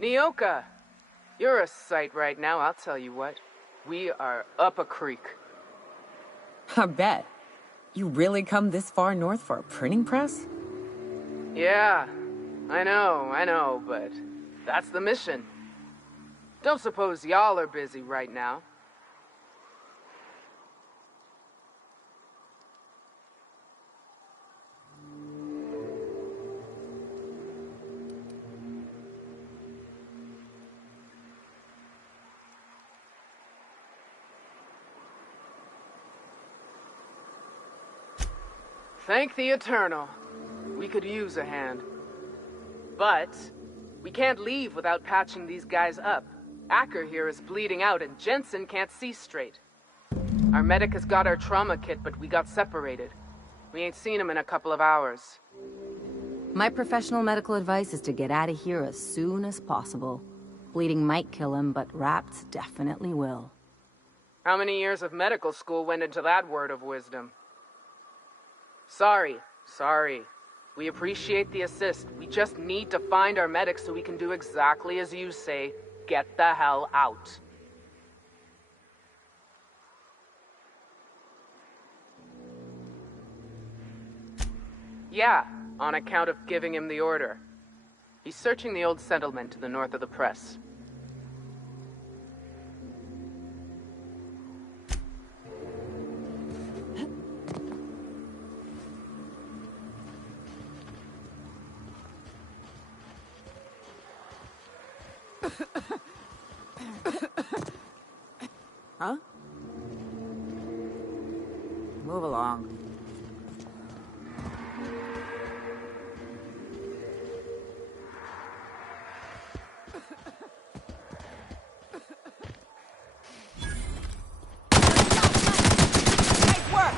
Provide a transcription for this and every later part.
Nyoka, you're a sight right now, I'll tell you what. We are up a creek. I bet. You really come this far north for a printing press? Yeah, I know, but that's the mission. Don't suppose y'all are busy right now. Thank the Eternal. We could use a hand. But we can't leave without patching these guys up. Acker here is bleeding out and Jensen can't see straight. Our medic has got our trauma kit, but we got separated. We ain't seen him in a couple of hours. My professional medical advice is to get out of here as soon as possible. Bleeding might kill him, but rats definitely will. How many years of medical school went into that word of wisdom? Sorry. We appreciate the assist. We just need to find our medic so we can do exactly as you say. Get the hell out. Yeah, on account of giving him the order. He's searching the old settlement to the north of the press. Huh? Move along. Nice work!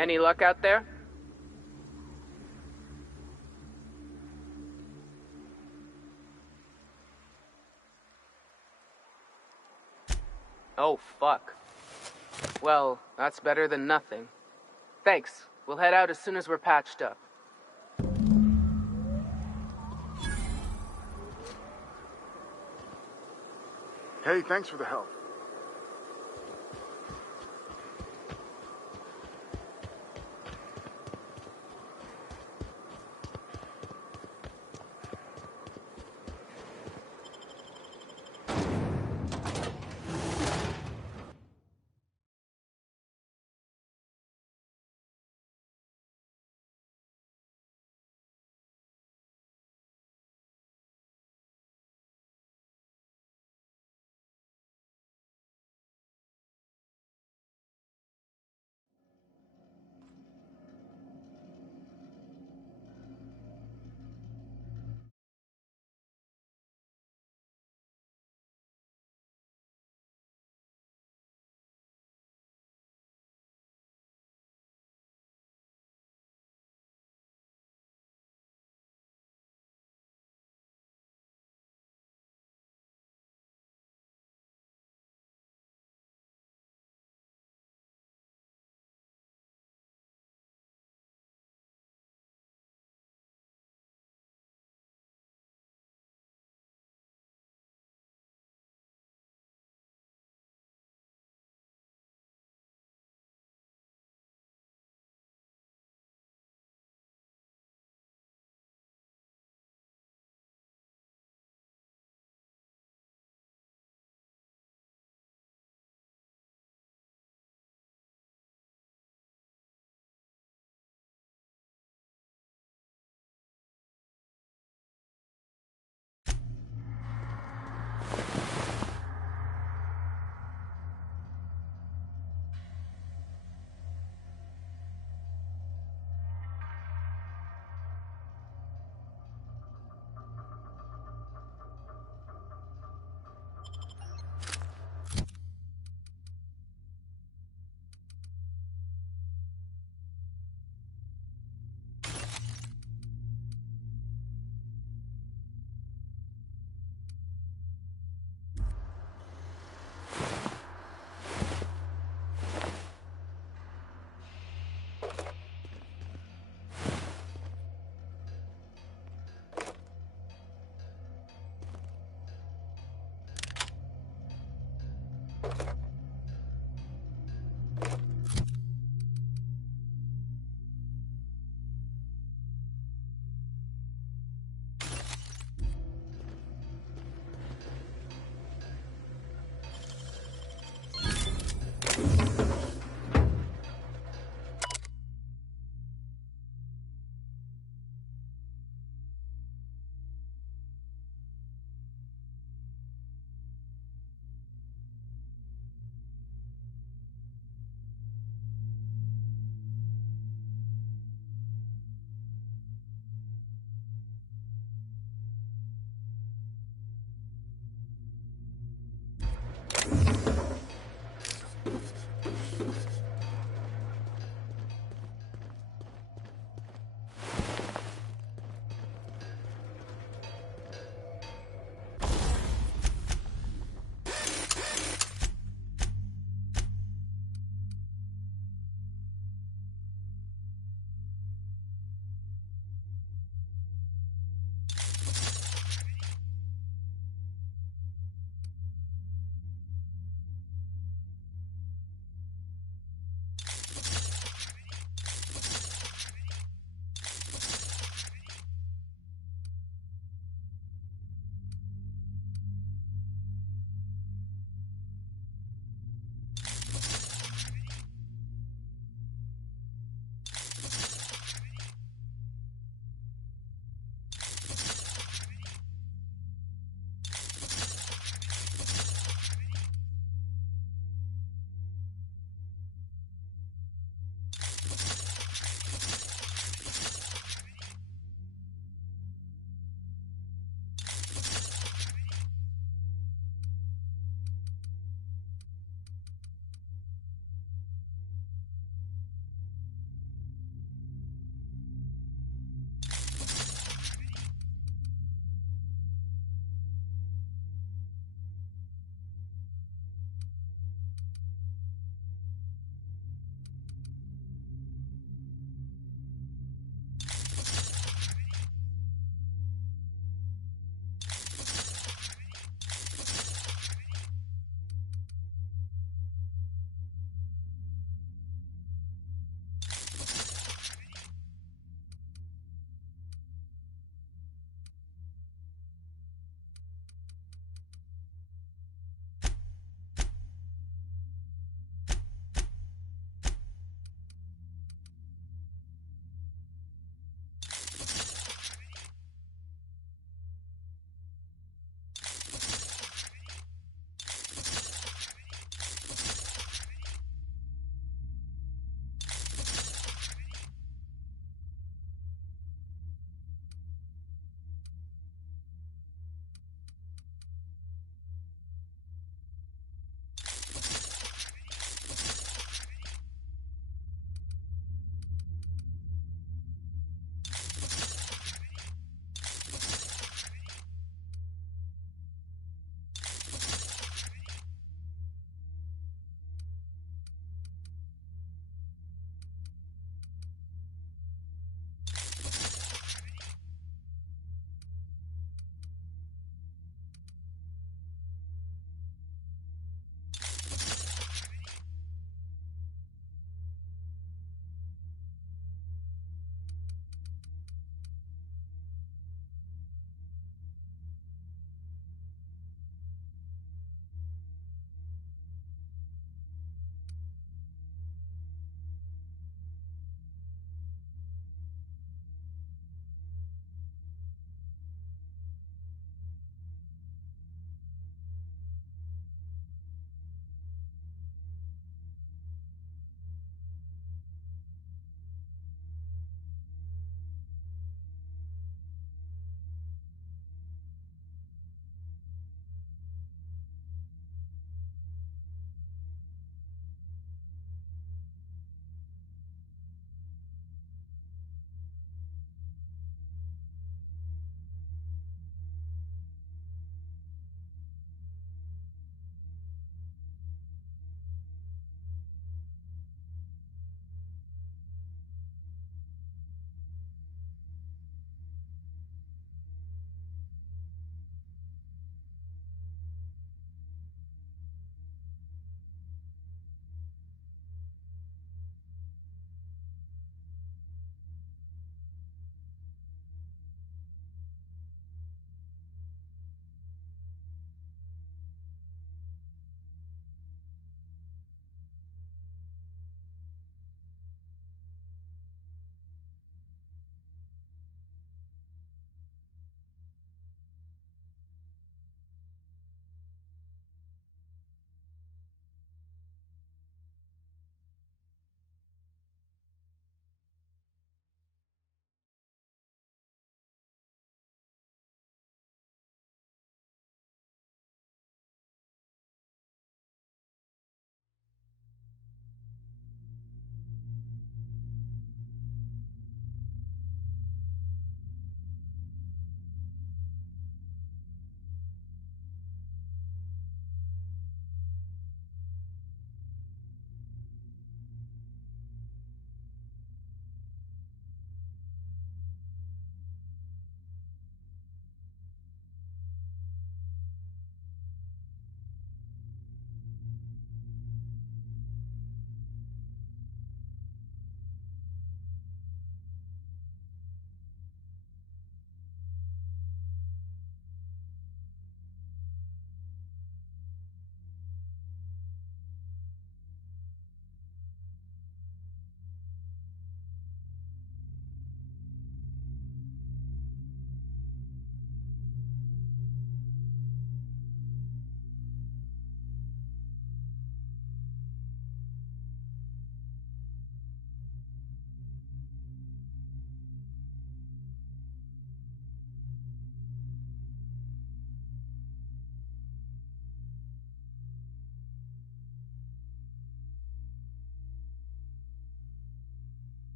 Any luck out there? Oh, fuck. Well, that's better than nothing. Thanks. We'll head out as soon as we're patched up. Hey, thanks for the help.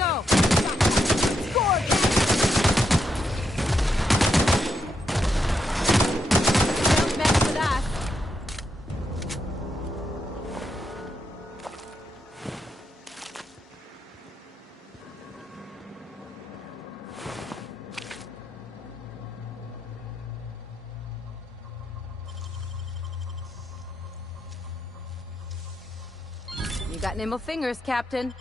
go! Score! Don't mess with us. You got nimble fingers, Captain.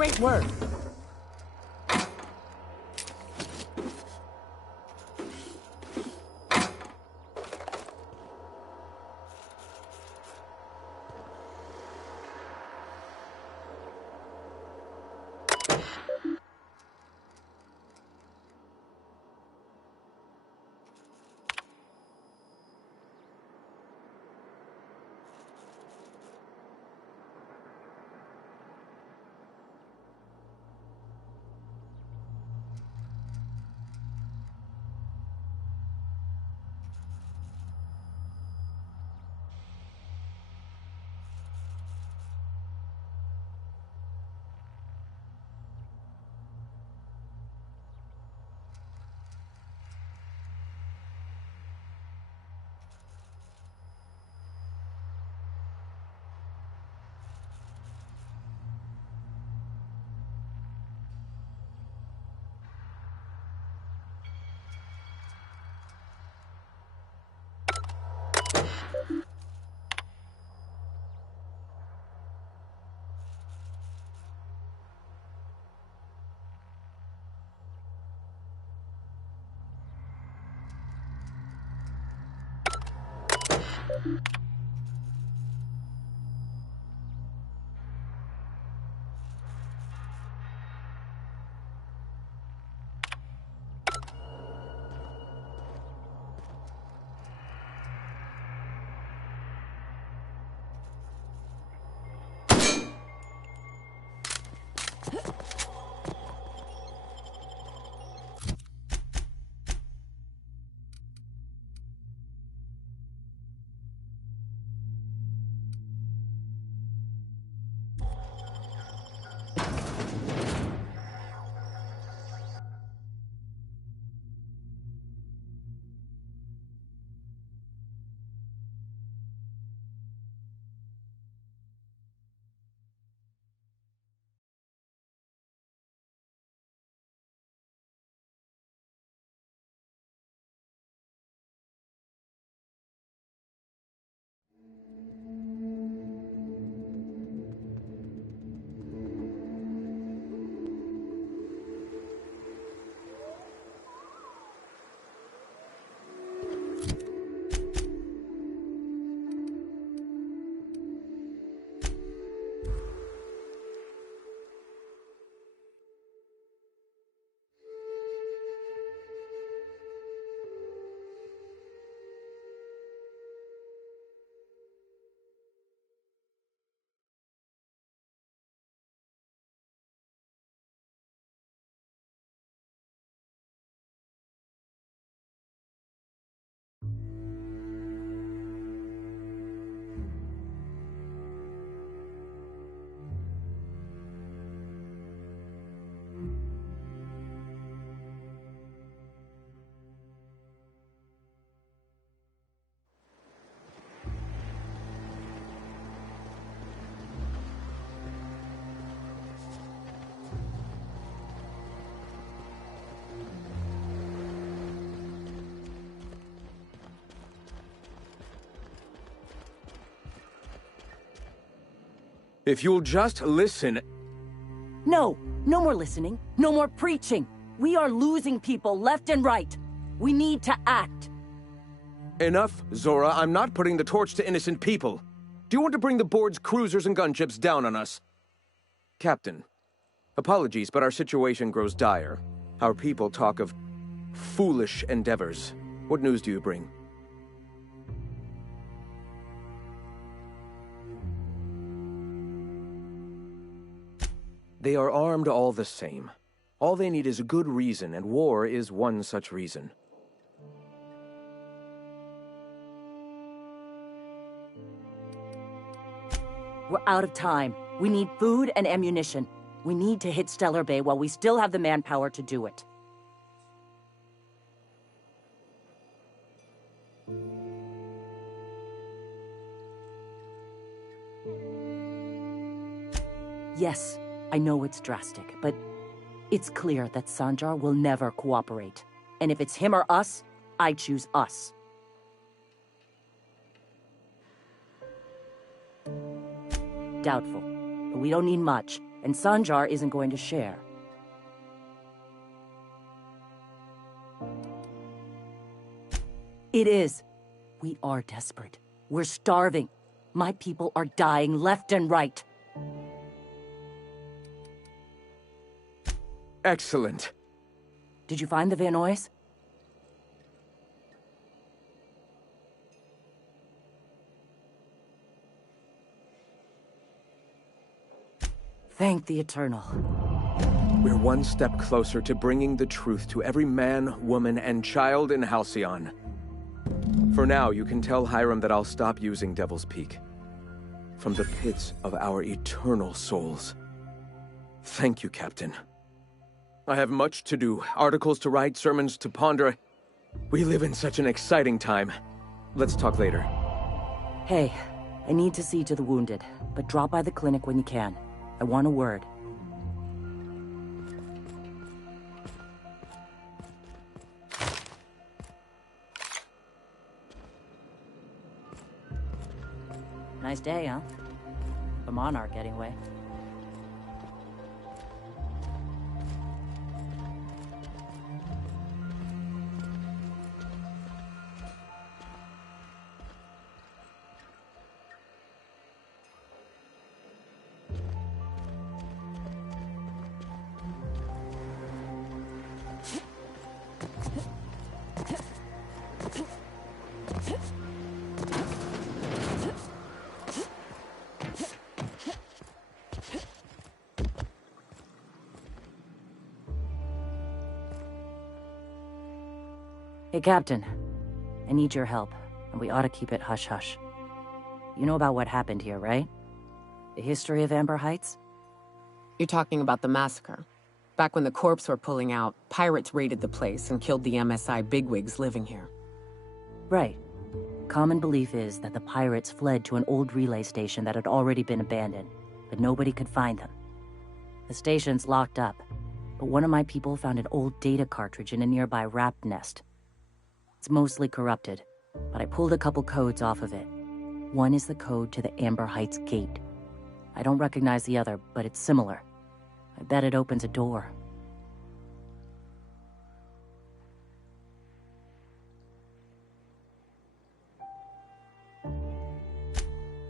Great work. If you'll just listen... No, no more listening, no more preaching. We are losing people left and right. We need to act. Enough, Zora. I'm not putting the torch to innocent people. Do you want to bring the board's cruisers and gunships down on us? Captain, apologies, but our situation grows dire. Our people talk of foolish endeavors. What news do you bring? They are armed all the same. All they need is a good reason, and war is one such reason. We're out of time. We need food and ammunition. We need to hit Stellar Bay while we still have the manpower to do it. Yes, I know it's drastic, but it's clear that Sanjar will never cooperate. And if it's him or us, I choose us. Doubtful. But we don't need much, and Sanjar isn't going to share. It is. We are desperate. We're starving. My people are dying left and right. Excellent. Did you find the Vanoys? Thank the Eternal. We're one step closer to bringing the truth to every man, woman, and child in Halcyon. For now, you can tell Hiram that I'll stop using Devil's Peak. From the pits of our eternal souls. Thank you, Captain. I have much to do, articles to write, sermons to ponder. We live in such an exciting time. Let's talk later. Hey, I need to see to the wounded, but drop by the clinic when you can. I want a word. Nice day, huh? The Monarch, anyway. Hey, Captain. I need your help, and we ought to keep it hush-hush. You know about what happened here, right? The history of Amber Heights? You're talking about the massacre. Back when the corps were pulling out, pirates raided the place and killed the MSI bigwigs living here. Right. Common belief is that the pirates fled to an old relay station that had already been abandoned, but nobody could find them. The station's locked up, but one of my people found an old data cartridge in a nearby rapt nest. It's mostly corrupted, but I pulled a couple codes off of it. One is the code to the Amber Heights gate. I don't recognize the other, but it's similar. I bet it opens a door.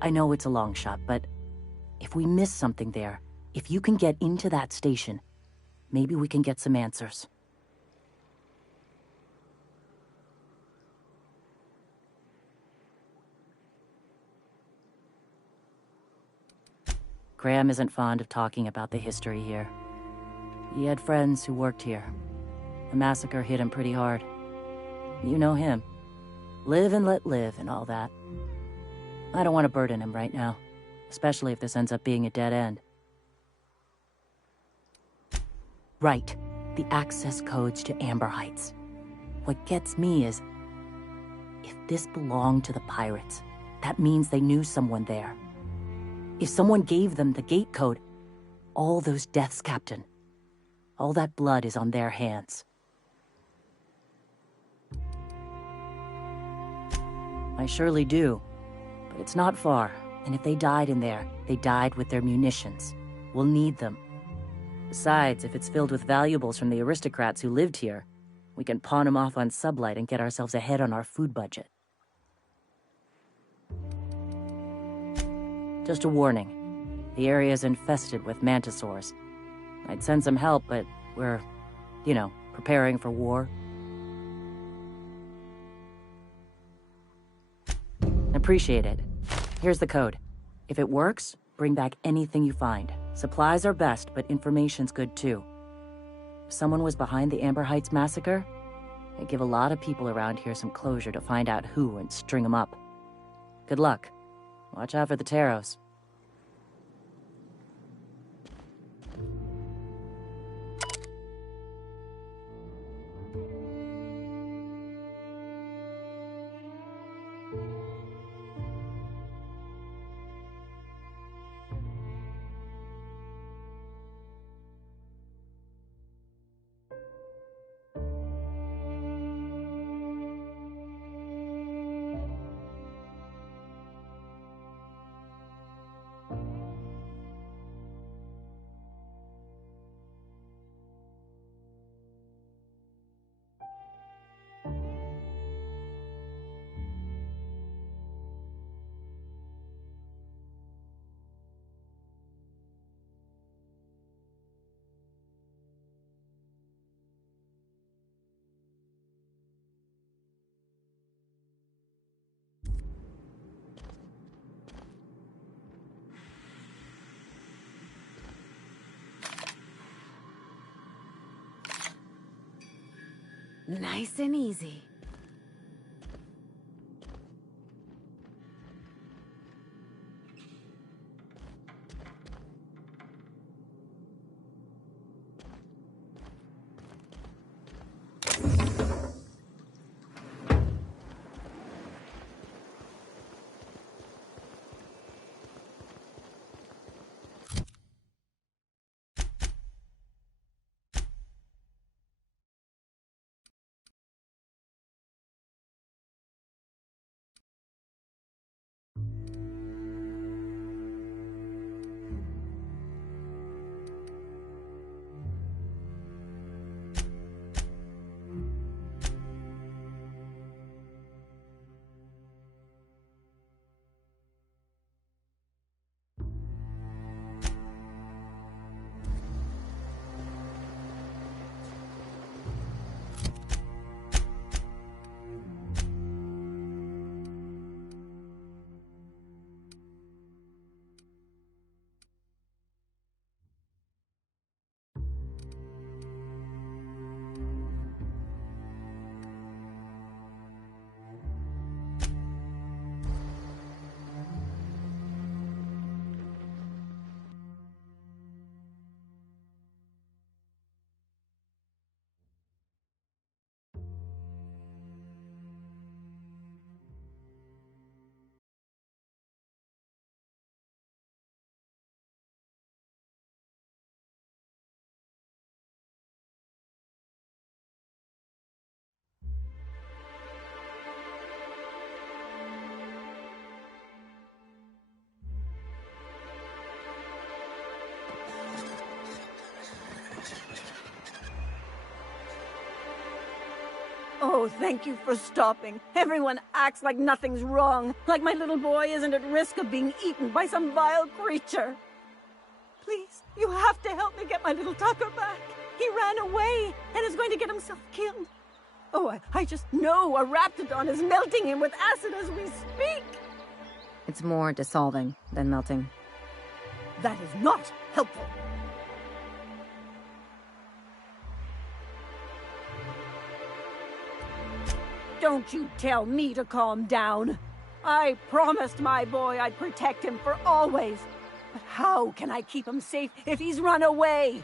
I know it's a long shot, but if we miss something there, if you can get into that station, maybe we can get some answers. Graham isn't fond of talking about the history here. He had friends who worked here. The massacre hit him pretty hard. You know him. Live and let live and all that. I don't want to burden him right now, especially if this ends up being a dead end. Right. The access codes to Amber Heights. What gets me is, if this belonged to the pirates, that means they knew someone there. If someone gave them the gate code, all those deaths, Captain, all that blood is on their hands. I surely do, but it's not far. And if they died in there, they died with their munitions. We'll need them. Besides, if it's filled with valuables from the aristocrats who lived here, we can pawn them off on Sublight and get ourselves ahead on our food budget. Just a warning. The area's infested with mantisaurs. I'd send some help, but we're, preparing for war. Appreciate it. Here's the code. If it works, bring back anything you find. Supplies are best, but information's good too. If someone was behind the Amber Heights massacre, it'd give a lot of people around here some closure to find out who and string them up. Good luck. Watch out for the Taros. Nice and easy. Oh, thank you for stopping. Everyone acts like nothing's wrong, like my little boy isn't at risk of being eaten by some vile creature. Please, you have to help me get my little Tucker back. He ran away and is going to get himself killed. Oh, I just know a Raptidon is melting him with acid as we speak. It's more dissolving than melting. That is not helpful. Don't you tell me to calm down. I promised my boy I'd protect him for always. But how can I keep him safe if he's run away?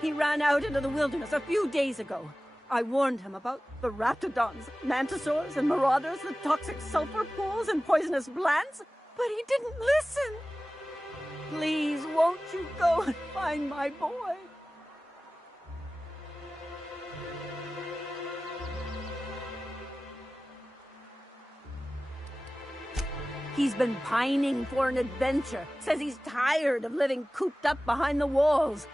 He ran out into the wilderness a few days ago. I warned him about the Raptidons, Mantisaurs, and Marauders, the toxic sulfur pools, and poisonous plants, but he didn't listen. Please, won't you go and find my boy? He's been pining for an adventure, says he's tired of living cooped up behind the walls.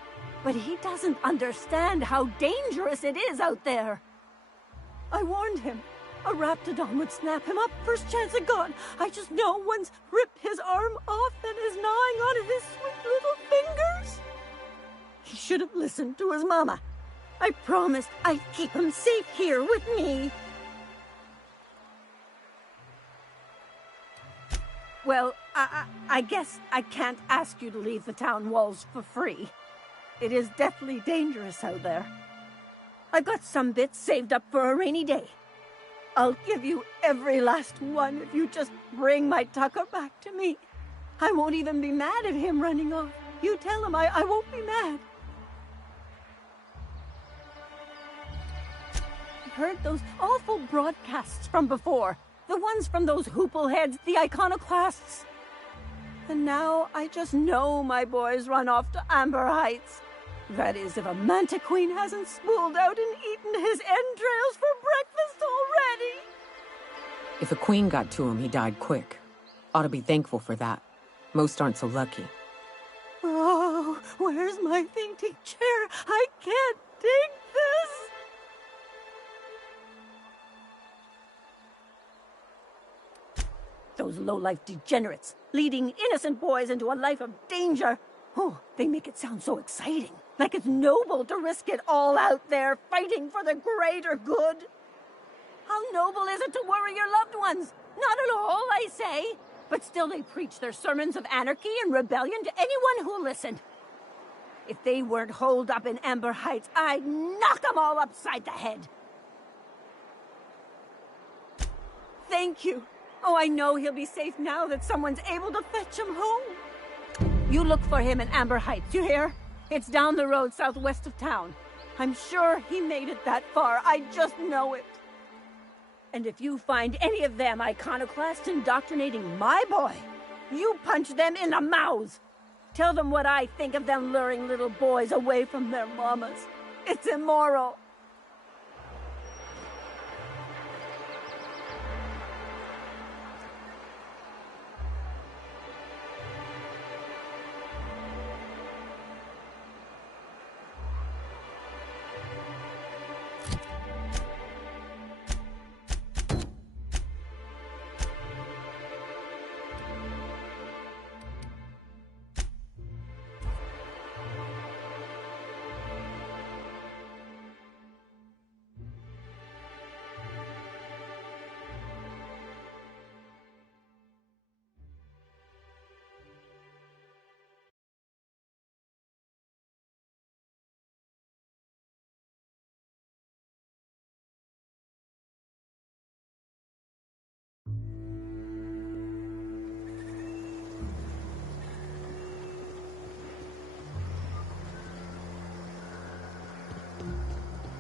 But he doesn't understand how dangerous it is out there. I warned him. A raptidon would snap him up first chance it got. I just know one's ripped his arm off and is gnawing on his sweet little fingers. He should have listened to his mama. I promised I'd keep him safe here with me. Well, I guess I can't ask you to leave the town walls for free. It is deathly dangerous out there. I've got some bits saved up for a rainy day. I'll give you every last one if you just bring my Tucker back to me. I won't even be mad at him running off. You tell him I won't be mad. I've heard those awful broadcasts from before. The ones from those hoopleheads, the iconoclasts. And now I just know my boys run off to Amber Heights. That is, if a Mantiqueen hasn't spooled out and eaten his entrails for breakfast already. If a queen got to him, he died quick. Ought to be thankful for that. Most aren't so lucky. Oh, where's my fainting chair? I can't take this. Those low-life degenerates, leading innocent boys into a life of danger. Oh, they make it sound so exciting. Like it's noble to risk it all out there, fighting for the greater good. How noble is it to worry your loved ones? Not at all, I say. But still they preach their sermons of anarchy and rebellion to anyone who'll listen. If they weren't holed up in Amber Heights, I'd knock them all upside the head. Thank you. Oh, I know he'll be safe now that someone's able to fetch him home. You look for him in Amber Heights, you hear? It's down the road southwest of town. I'm sure he made it that far. I just know it. And if you find any of them iconoclasts indoctrinating my boy, you punch them in the mouths. Tell them what I think of them luring little boys away from their mamas. It's immoral.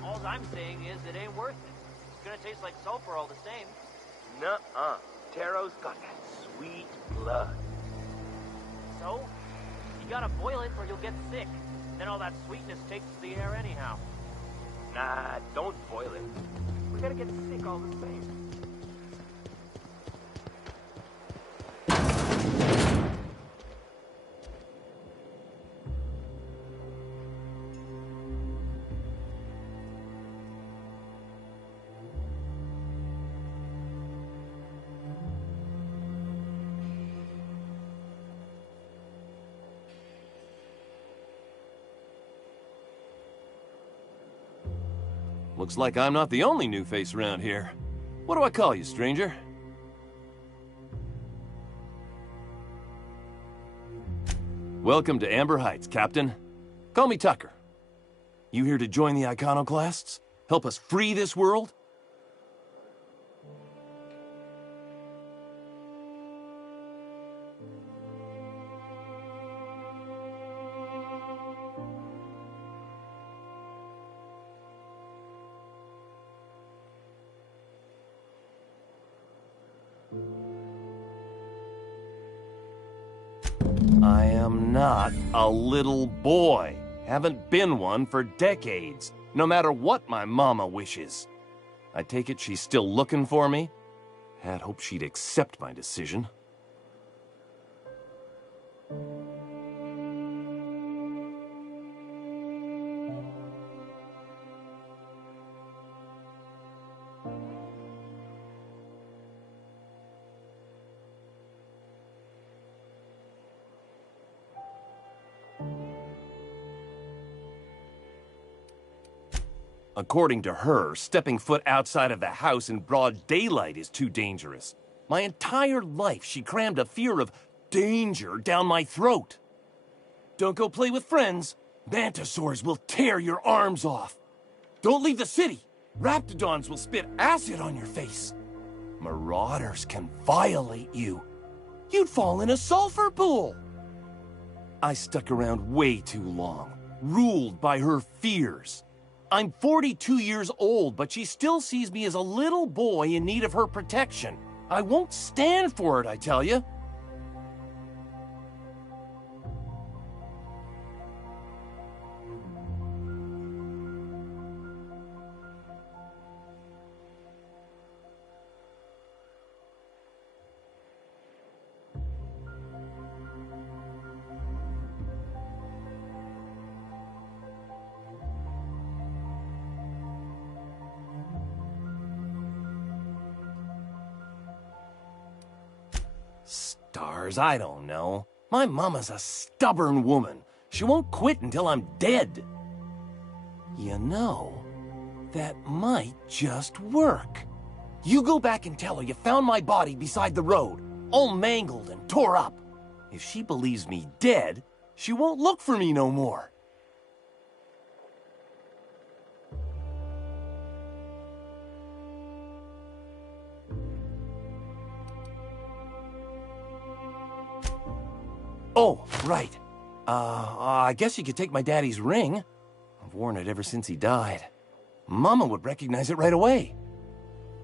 All I'm saying is it ain't worth it. It's gonna taste like sulfur all the same. Nuh-uh. Taro's got that sweet blood. So? You gotta boil it or you'll get sick. Then all that sweetness takes to the air anyhow. Nah, don't boil it. We're gonna get sick all the same. Looks like I'm not the only new face around here. What do I call you, stranger? Welcome to Amber Heights, Captain. Call me Tucker. You here to join the Iconoclasts? Help us free this world? I am not a little boy. Haven't been one for decades, no matter what my mama wishes. I take it she's still looking for me? Had hoped she'd accept my decision. According to her, stepping foot outside of the house in broad daylight is too dangerous. My entire life, she crammed a fear of danger down my throat. Don't go play with friends. Mantisaurs will tear your arms off. Don't leave the city. Raptidons will spit acid on your face. Marauders can violate you. You'd fall in a sulfur pool. I stuck around way too long, ruled by her fears. I'm 42 years old, but she still sees me as a little boy in need of her protection. I won't stand for it, I tell you. Stars, I don't know. My mama's a stubborn woman. She won't quit until I'm dead. You know, that might just work. You go back and tell her you found my body beside the road, all mangled and tore up. If she believes me dead, she won't look for me no more. Oh, right. I guess you could take my daddy's ring. I've worn it ever since he died. Mama would recognize it right away.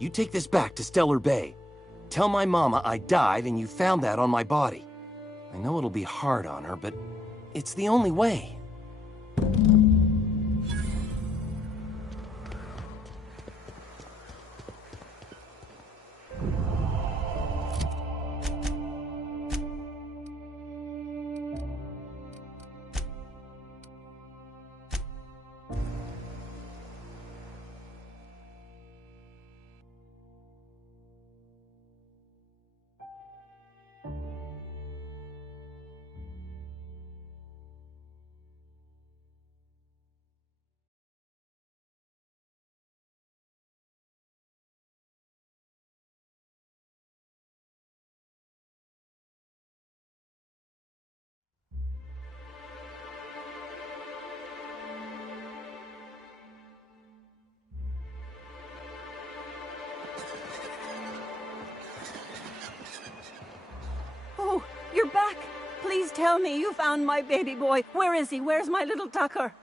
You take this back to Stellar Bay. Tell my mama I died and you found that on my body. I know it'll be hard on her, but it's the only way. Oh, you're back. Please tell me you found my baby boy. Where is he? Where's my little Tucker?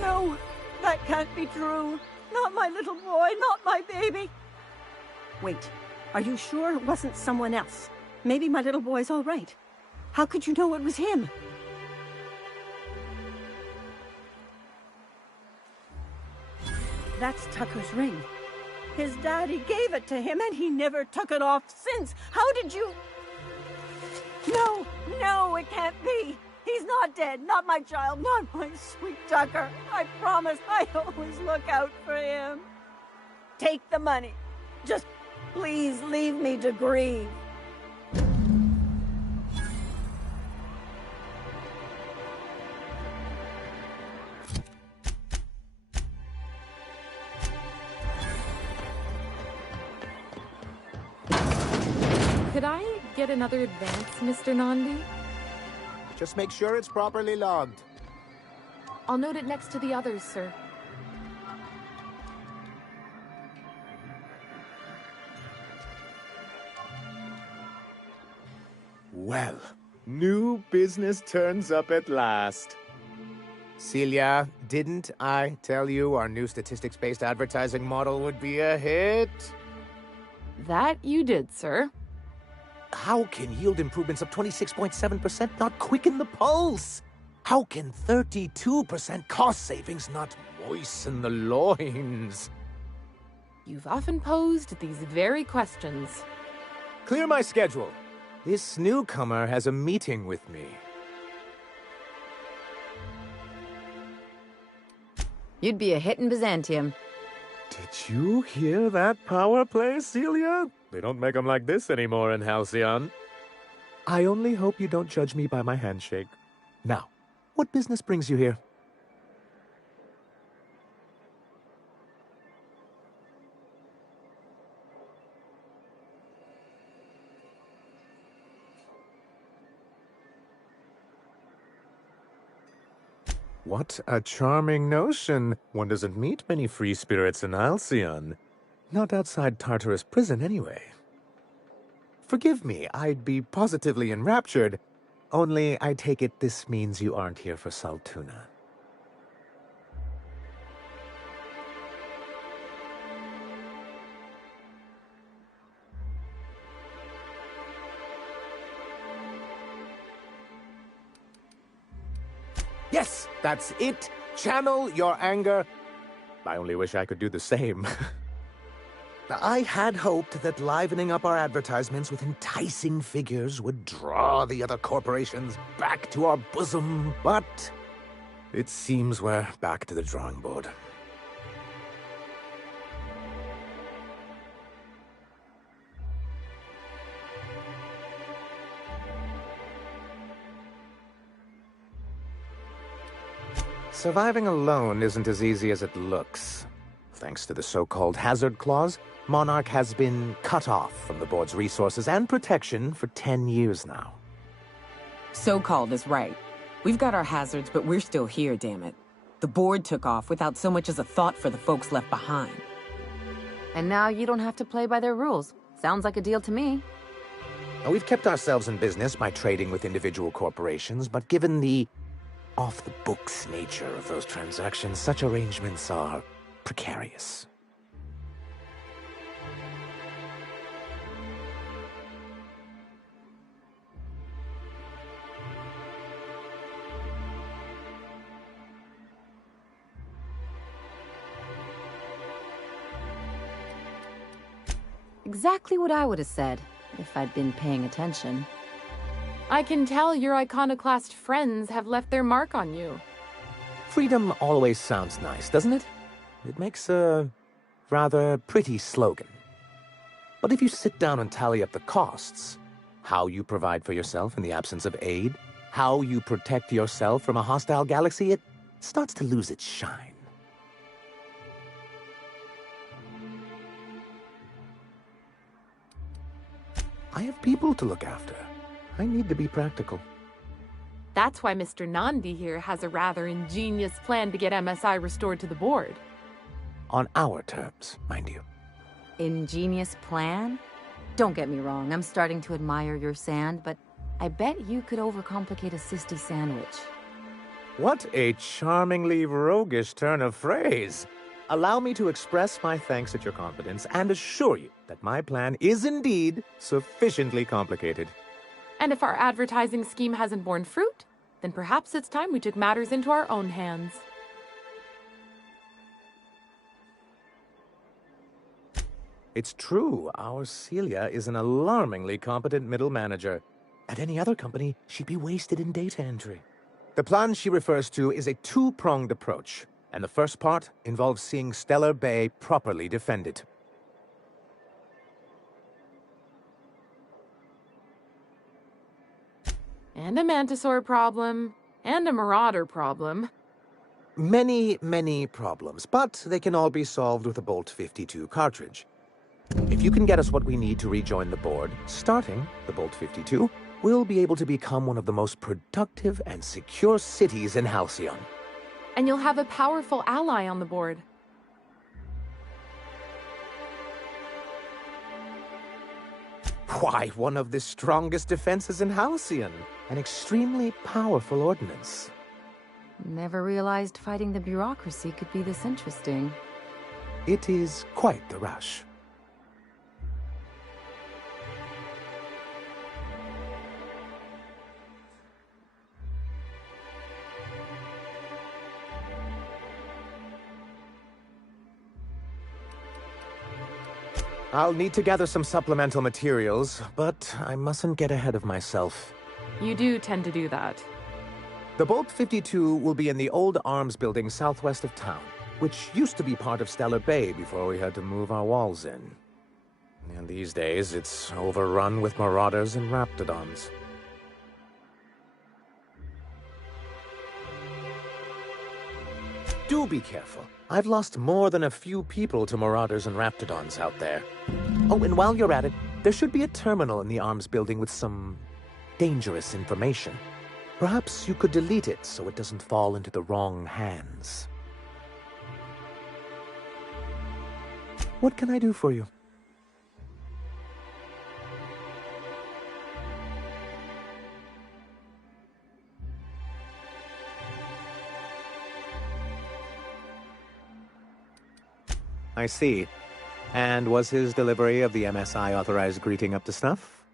No, that can't be true. Not my little boy, not my baby. Wait, are you sure it wasn't someone else? Maybe my little boy's all right. How could you know it was him? That's Tucker's ring. His daddy gave it to him and he never took it off since. How did you... No, no, it can't be. He's not dead, not my child, not my sweet Tucker. I promise I always look out for him. Take the money. Just please leave me to grieve. Could I get another advance, Mr. Nandi? Just make sure it's properly logged. I'll note it next to the others, sir. Well, new business turns up at last. Celia, didn't I tell you our new statistics-based advertising model would be a hit? That you did, sir. How can yield improvements of 26.7% not quicken the pulse? How can 32% cost savings not moisten the loins? You've often posed these very questions. Clear my schedule. This newcomer has a meeting with me. You'd be a hit in Byzantium. Did you hear that power play, Celia? They don't make them like this anymore in Halcyon. I only hope you don't judge me by my handshake. Now, what business brings you here? What a charming notion. One doesn't meet many free spirits in Halcyon. Not outside Tartarus prison, anyway. Forgive me, I'd be positively enraptured. Only, I take it this means you aren't here for Saltuna. Yes, that's it. Channel your anger. I only wish I could do the same. I had hoped that livening up our advertisements with enticing figures would draw the other corporations back to our bosom, but it seems we're back to the drawing board. Surviving alone isn't as easy as it looks. Thanks to the so-called hazard clause, Monarch has been cut off from the board's resources and protection for 10 years now. So-called is right. We've got our hazards, but we're still here, damn it. The board took off without so much as a thought for the folks left behind. And now you don't have to play by their rules. Sounds like a deal to me. Now, we've kept ourselves in business by trading with individual corporations, but given the off-the-books nature of those transactions, such arrangements are precarious. Exactly what I would have said, if I'd been paying attention. I can tell your iconoclast friends have left their mark on you. Freedom always sounds nice, doesn't it? It makes a rather pretty slogan. But if you sit down and tally up the costs, how you provide for yourself in the absence of aid, how you protect yourself from a hostile galaxy, it starts to lose its shine. I have people to look after. I need to be practical. That's why Mr. Nandi here has a rather ingenious plan to get MSI restored to the board. On our terms, mind you. Ingenious plan? Don't get me wrong, I'm starting to admire your sand, but I bet you could overcomplicate a sisty sandwich. What a charmingly roguish turn of phrase. Allow me to express my thanks at your confidence and assure you that my plan is indeed sufficiently complicated. And if our advertising scheme hasn't borne fruit, then perhaps it's time we took matters into our own hands. It's true, our Celia is an alarmingly competent middle manager. At any other company, she'd be wasted in data entry. The plan she refers to is a two-pronged approach, and the first part involves seeing Stellar Bay properly defended. And a Mantisaur problem, and a Marauder problem. Many, many problems, but they can all be solved with a Bolt 52 cartridge. If you can get us what we need to rejoin the board, starting the Bolt 52, we'll be able to become one of the most productive and secure cities in Halcyon. And you'll have a powerful ally on the board. Why, one of the strongest defenses in Halcyon. An extremely powerful ordnance. Never realized fighting the bureaucracy could be this interesting. It is quite the rush. I'll need to gather some supplemental materials, but I mustn't get ahead of myself. You do tend to do that. The Bolt 52 will be in the old arms building southwest of town, which used to be part of Stellar Bay before we had to move our walls in. And these days, it's overrun with marauders and raptidons. Do be careful. I've lost more than a few people to marauders and raptidons out there. Oh, and while you're at it, there should be a terminal in the arms building with some dangerous information. Perhaps you could delete it so it doesn't fall into the wrong hands. What can I do for you? I see. And was his delivery of the MSI authorized greeting up to snuff?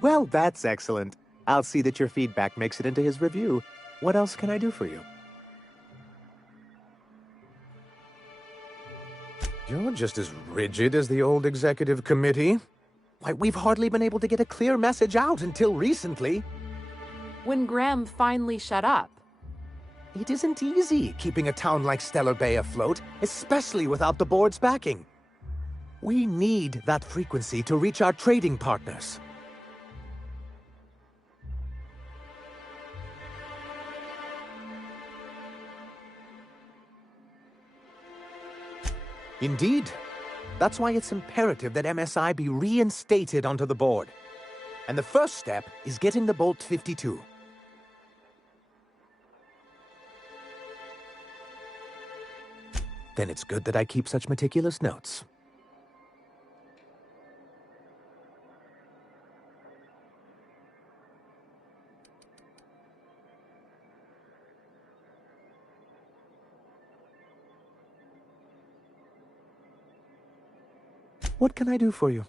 Well, that's excellent. I'll see that your feedback makes it into his review. What else can I do for you? You're just as rigid as the old executive committee. Why, we've hardly been able to get a clear message out until recently. When Graham finally shut up. It isn't easy keeping a town like Stellar Bay afloat, especially without the board's backing. We need that frequency to reach our trading partners. Indeed. That's why it's imperative that MSI be reinstated onto the board. And the first step is getting the Bolt 52. Then it's good that I keep such meticulous notes. What can I do for you?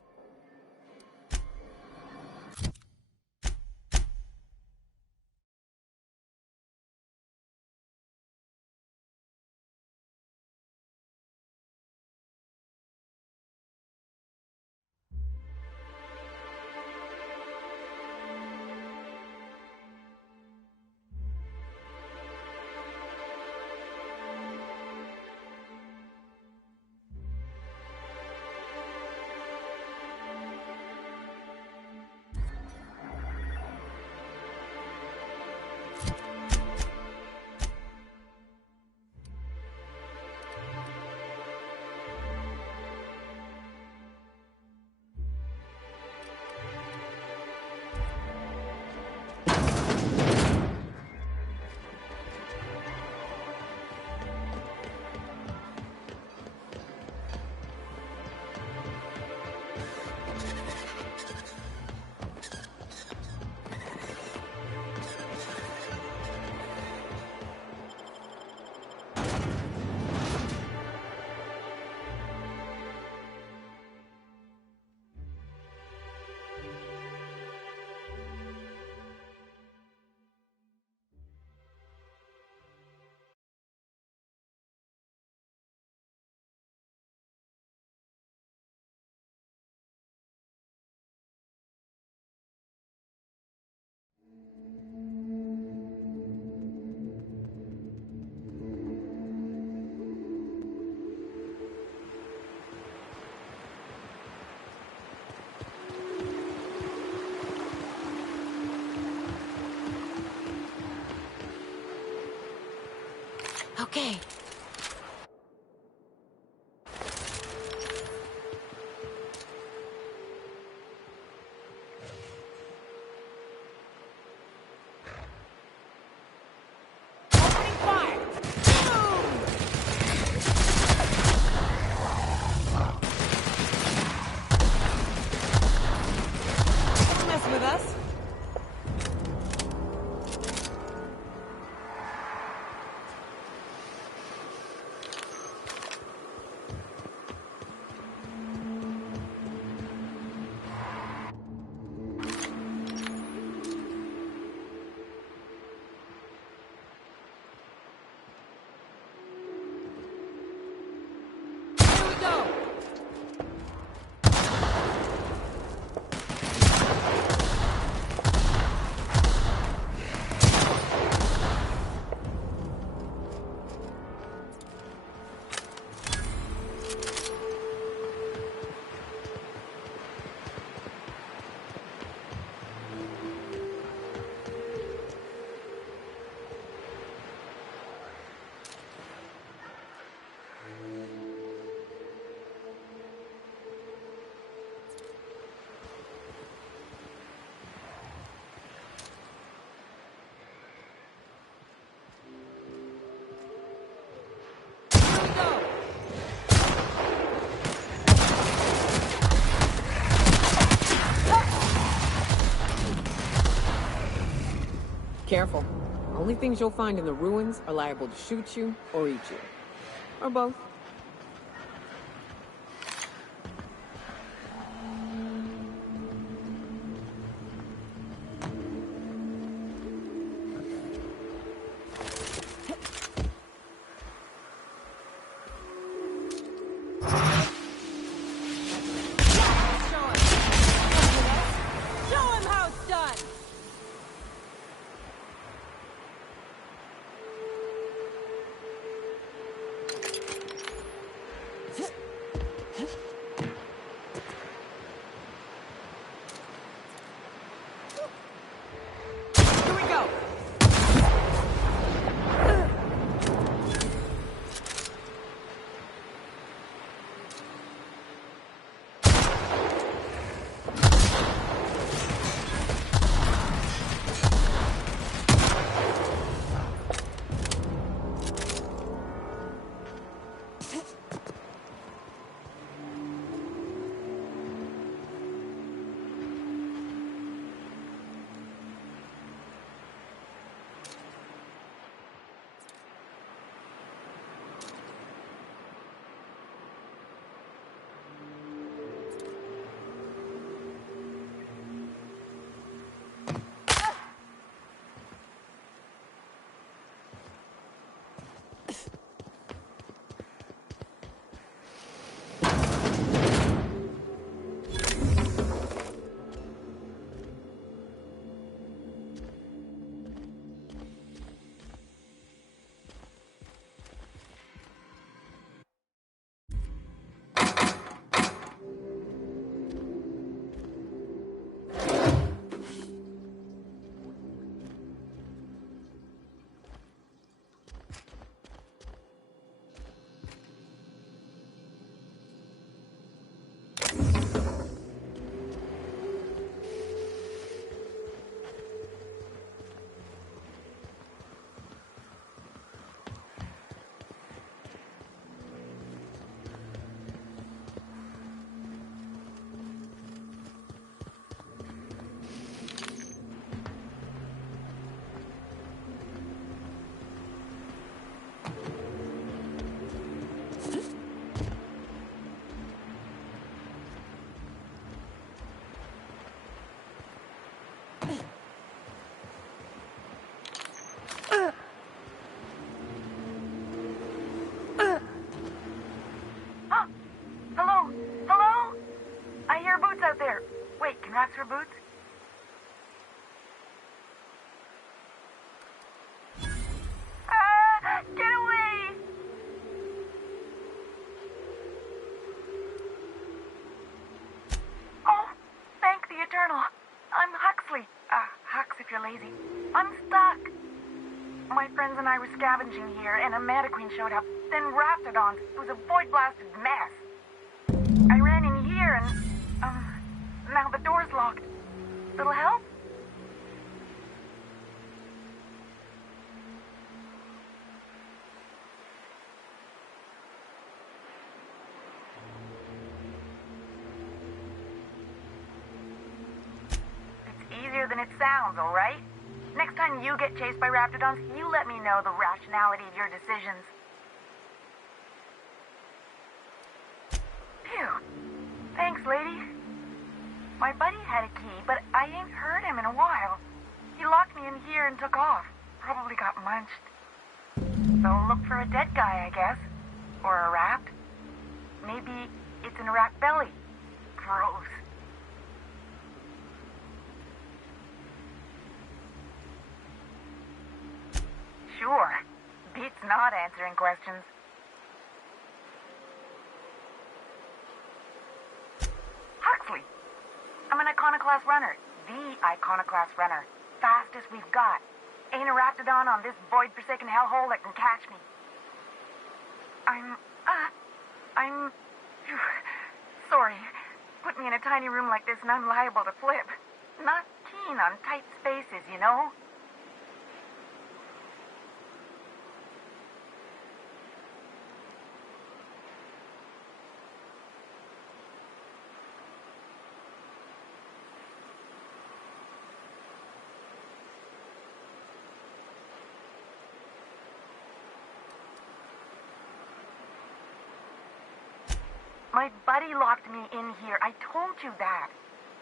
Okay. Careful. Only things you'll find in the ruins are liable to shoot you or eat you. Or both. for boots? Get away! Oh, thank the Eternal. I'm Huxley. Hux if you're lazy. I'm stuck. My friends and I were scavenging here, and a Mantiqueen showed up, then Raptidons. It was a void-blasted mess. I ran in here, and, now the door's locked. Little help? It's easier than it sounds, all right? Next time you get chased by Raptidons, you let me know the rationality of your decisions. Phew. Thanks, lady. My buddy had a key, but I ain't heard him in a while. He locked me in here and took off. Probably got munched. So look for a dead guy, I guess. Or a rat. Maybe it's in a rat belly. Gross. Sure. Beats not answering questions. Huxley. I'm an Iconoclast runner. The Iconoclast runner. Fastest we've got. Ain't a Raptidon on this void-forsaken hellhole that can catch me. I'm sorry. Put me in a tiny room like this and I'm liable to flip. Not keen on tight spaces, you know? My buddy locked me in here. I told you that.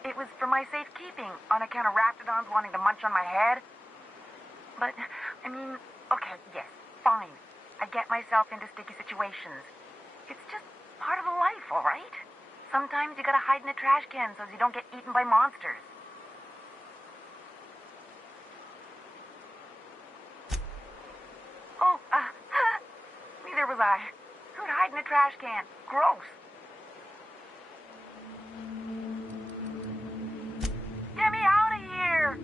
It was for my safekeeping, on account of raptidons wanting to munch on my head. But, I mean, okay, yes, fine. I get myself into sticky situations. It's just part of life, all right? Sometimes you gotta hide in a trash can so you don't get eaten by monsters. Oh, neither was I. Who'd hide in a trash can? Gross. Get me out of here!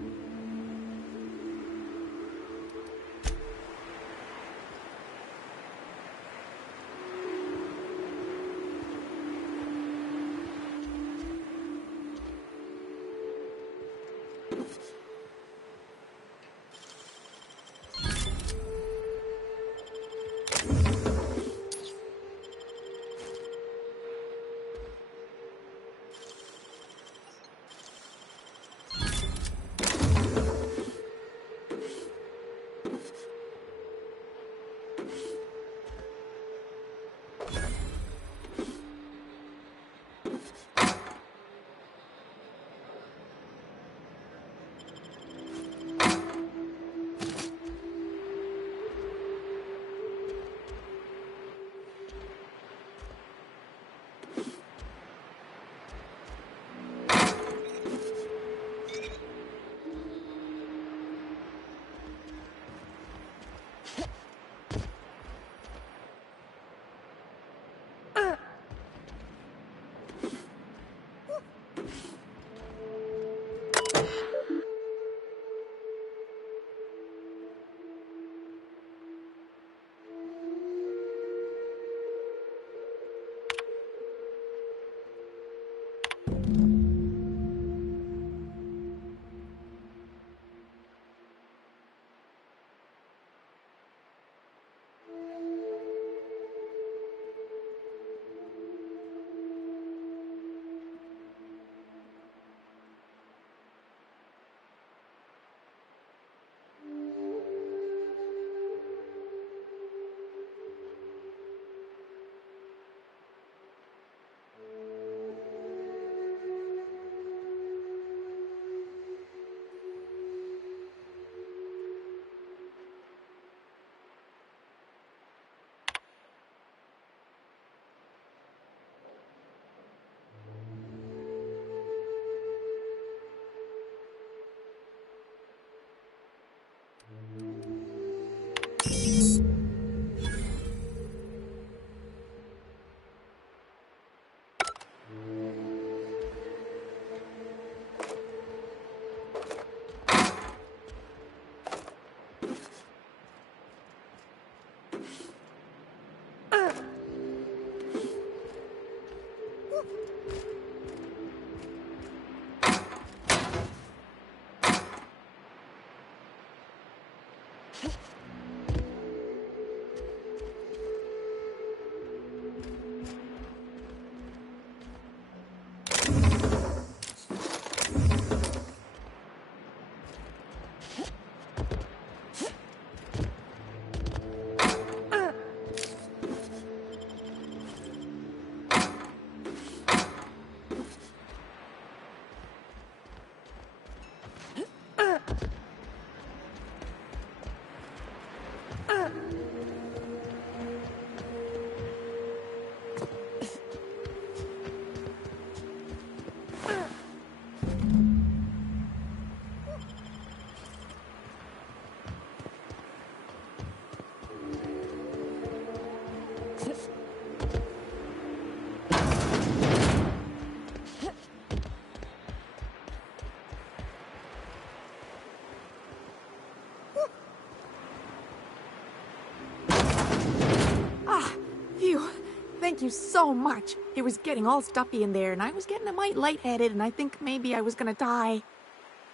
Thank you so much. It was getting all stuffy in there, and I was getting a mite lightheaded, and I think maybe I was gonna die.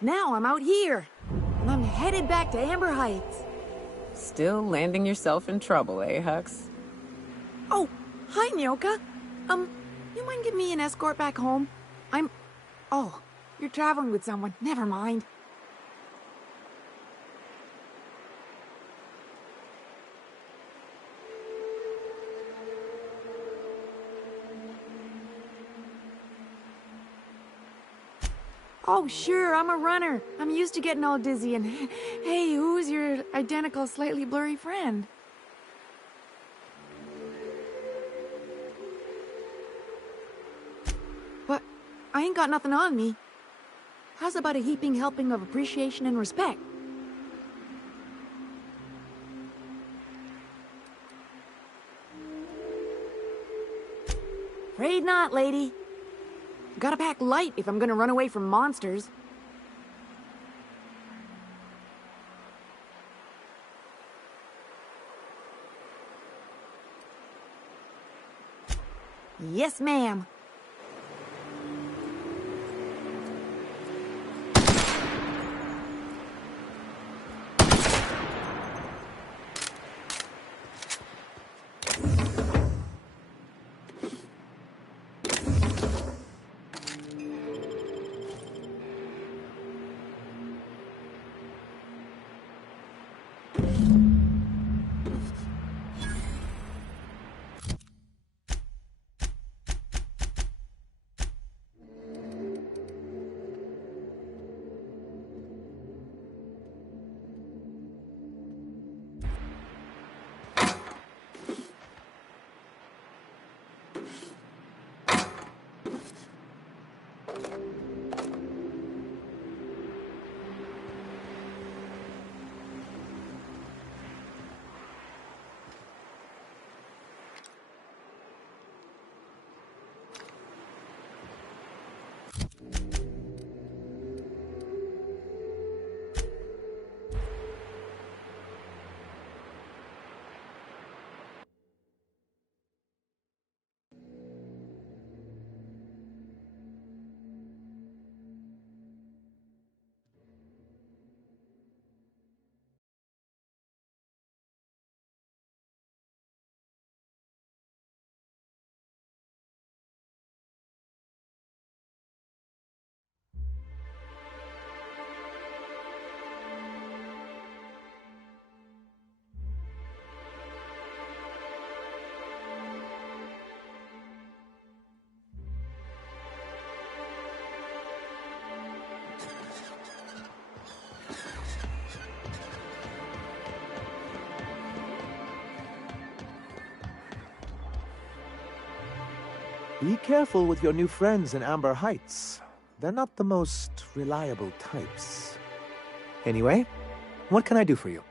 Now I'm out here, and I'm headed back to Amber Heights. Still landing yourself in trouble, eh, Hux? Oh, hi, Nyoka. You mind giving me an escort back home? Oh, you're traveling with someone. Never mind. Oh, sure, I'm a runner. I'm used to getting all dizzy and... Hey, who's your identical, slightly blurry friend? What? I ain't got nothing on me. How's about a heaping helping of appreciation and respect? Afraid not, lady. Gotta pack light if I'm gonna run away from monsters. Yes, ma'am. Be careful with your new friends in Amber Heights. They're not the most reliable types. Anyway, what can I do for you?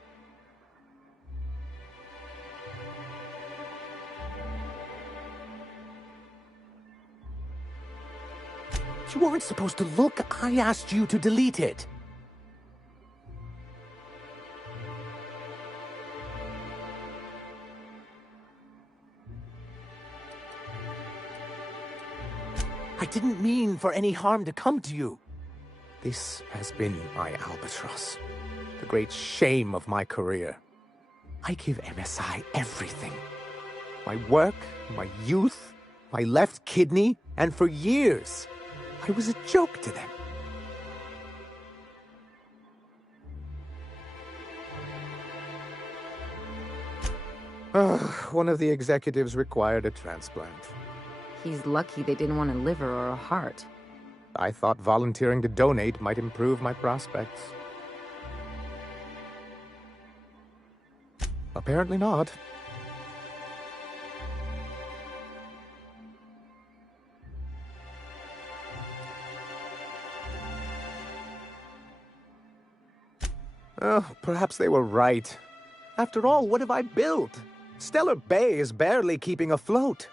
You weren't supposed to look. I asked you to delete it. I didn't mean for any harm to come to you. This has been my albatross, the great shame of my career. I give MSI everything. My work, my youth, my left kidney, and for years, I was a joke to them. One of the executives required a transplant. He's lucky they didn't want a liver or a heart. I thought volunteering to donate might improve my prospects. Apparently not. Oh, perhaps they were right. After all, what have I built? Stellar Bay is barely keeping afloat.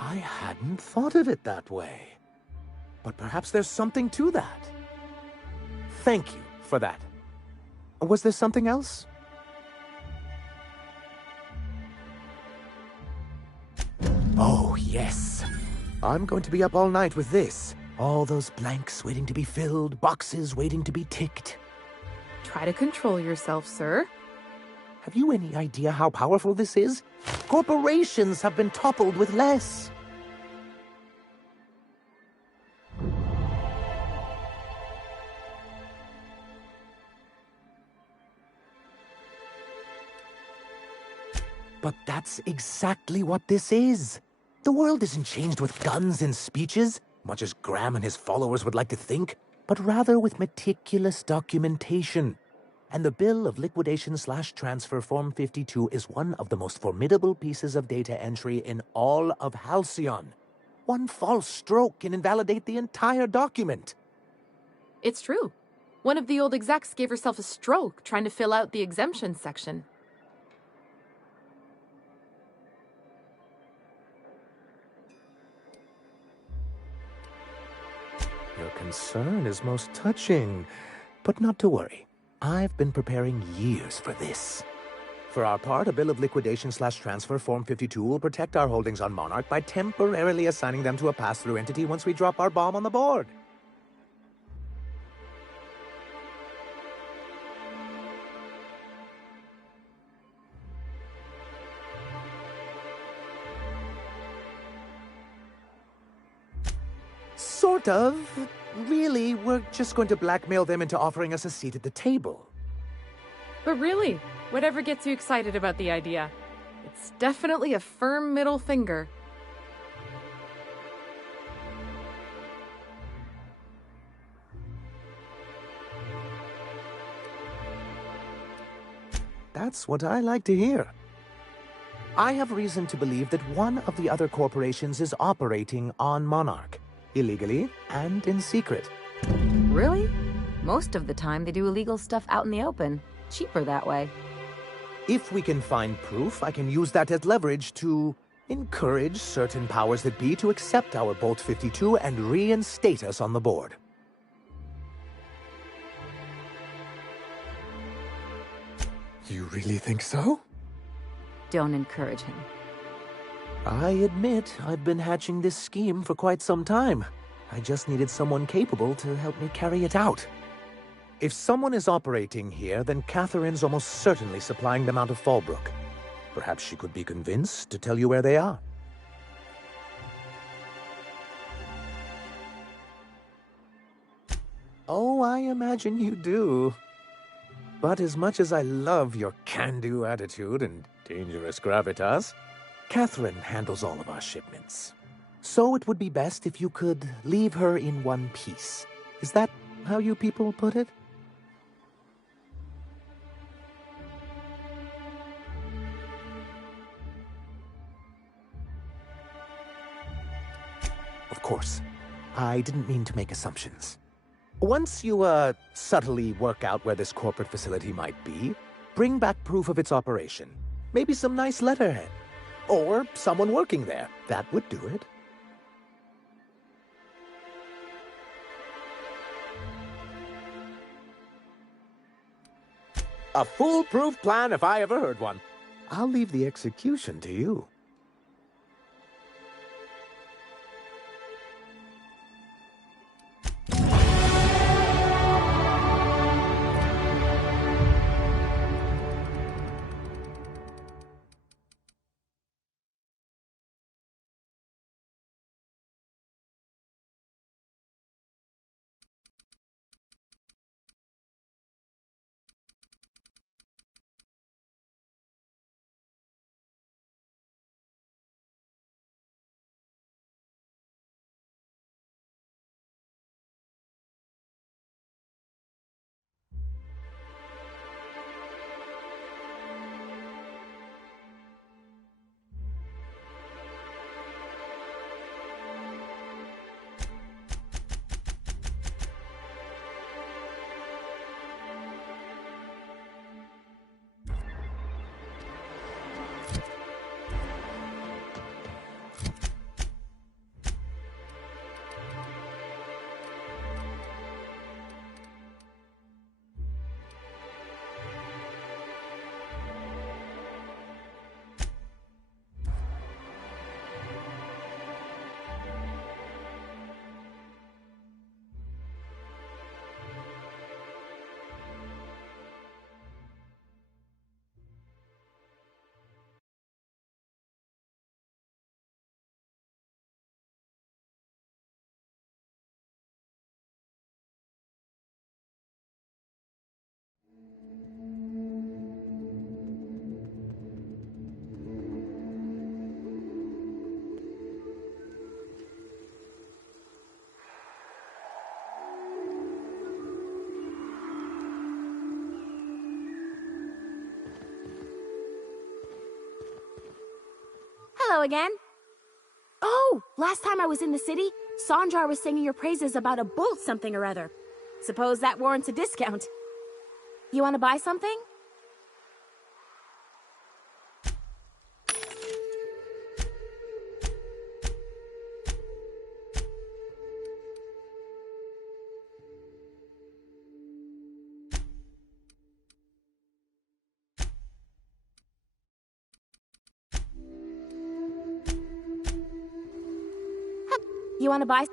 I hadn't thought of it that way. But perhaps there's something to that. Thank you for that. Was there something else? Oh, yes. I'm going to be up all night with this. All those blanks waiting to be filled, boxes waiting to be ticked. Try to control yourself, sir. Have you any idea how powerful this is? Corporations have been toppled with less. But That's exactly what this is. The world isn't changed with guns and speeches, much as Graham and his followers would like to think, but rather with meticulous documentation. And the Bill of Liquidation/Transfer Form 52 is one of the most formidable pieces of data entry in all of Halcyon. One false stroke can invalidate the entire document. It's true. One of the old execs gave herself a stroke trying to fill out the exemption section. Your concern is most touching, but not to worry. I've been preparing years for this. For our part, a Bill of Liquidation/Transfer Form 52 will protect our holdings on Monarch by temporarily assigning them to a pass-through entity once we drop our bomb on the board. Sort of. Really, we're just going to blackmail them into offering us a seat at the table. But really, whatever gets you excited about the idea, it's definitely a firm middle finger. That's what I like to hear. I have reason to believe that one of the other corporations is operating on Monarch. Illegally and in secret. Really? Most of the time they do illegal stuff out in the open. Cheaper that way. If we can find proof, I can use that as leverage to encourage certain powers that be to accept our Bolt 52 and reinstate us on the board. You really think so? Don't encourage him. I admit I've been hatching this scheme for quite some time. I just needed someone capable to help me carry it out. If someone is operating here, then Catherine's almost certainly supplying them out of Fallbrook. Perhaps she could be convinced to tell you where they are. Oh, I imagine you do. But as much as I love your can-do attitude and dangerous gravitas, Catherine handles all of our shipments. So it would be best if you could leave her in one piece. Is that how you people put it? Of course, I didn't mean to make assumptions. Once you, subtly work out where this corporate facility might be, bring back proof of its operation. Maybe some nice letterhead. Or someone working there. That would do it. A foolproof plan if I ever heard one. I'll leave the execution to you. Hello again. Oh, last time I was in the city, Sanjar was singing your praises about a bolt something or other. Suppose that warrants a discount. You want to buy something? You want to buy?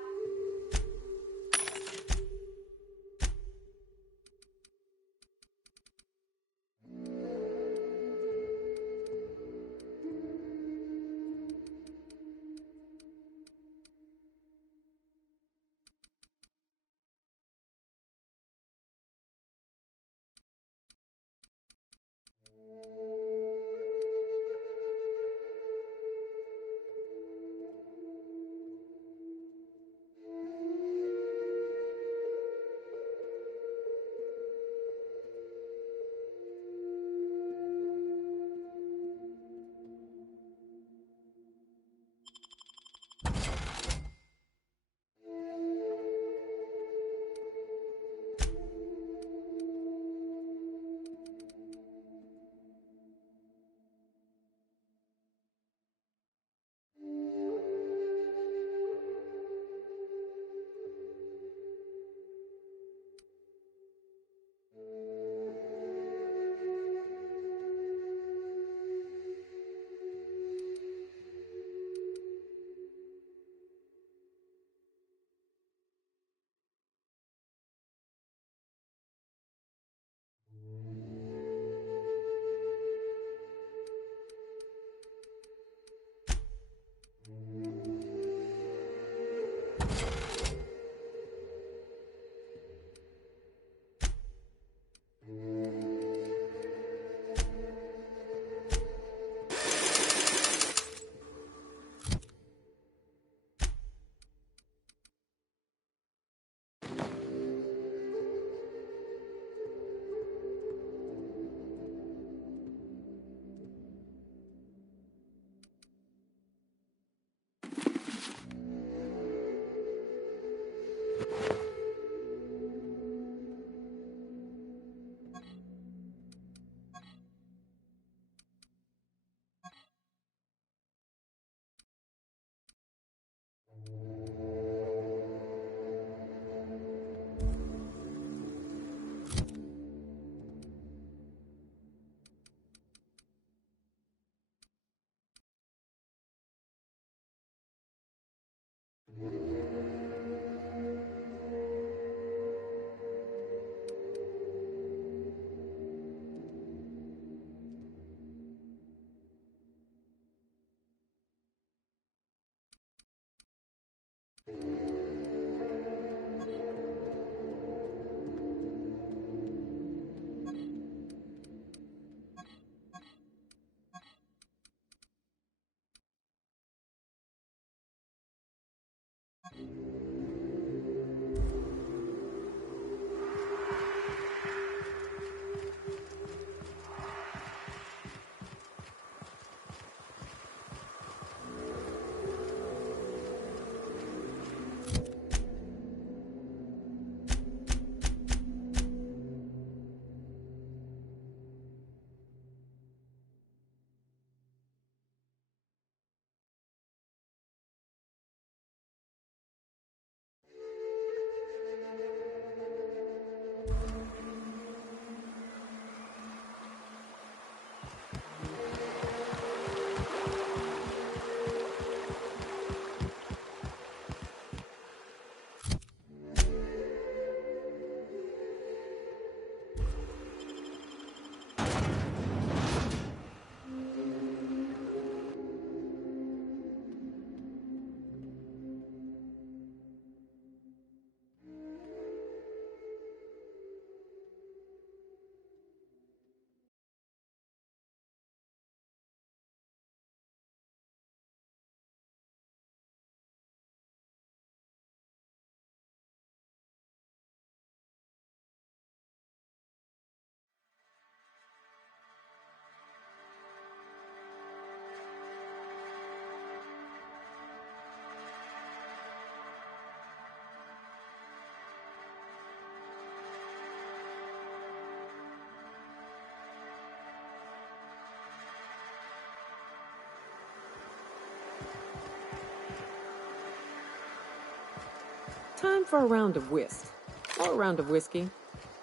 time for a round of whist. Or a round of whiskey.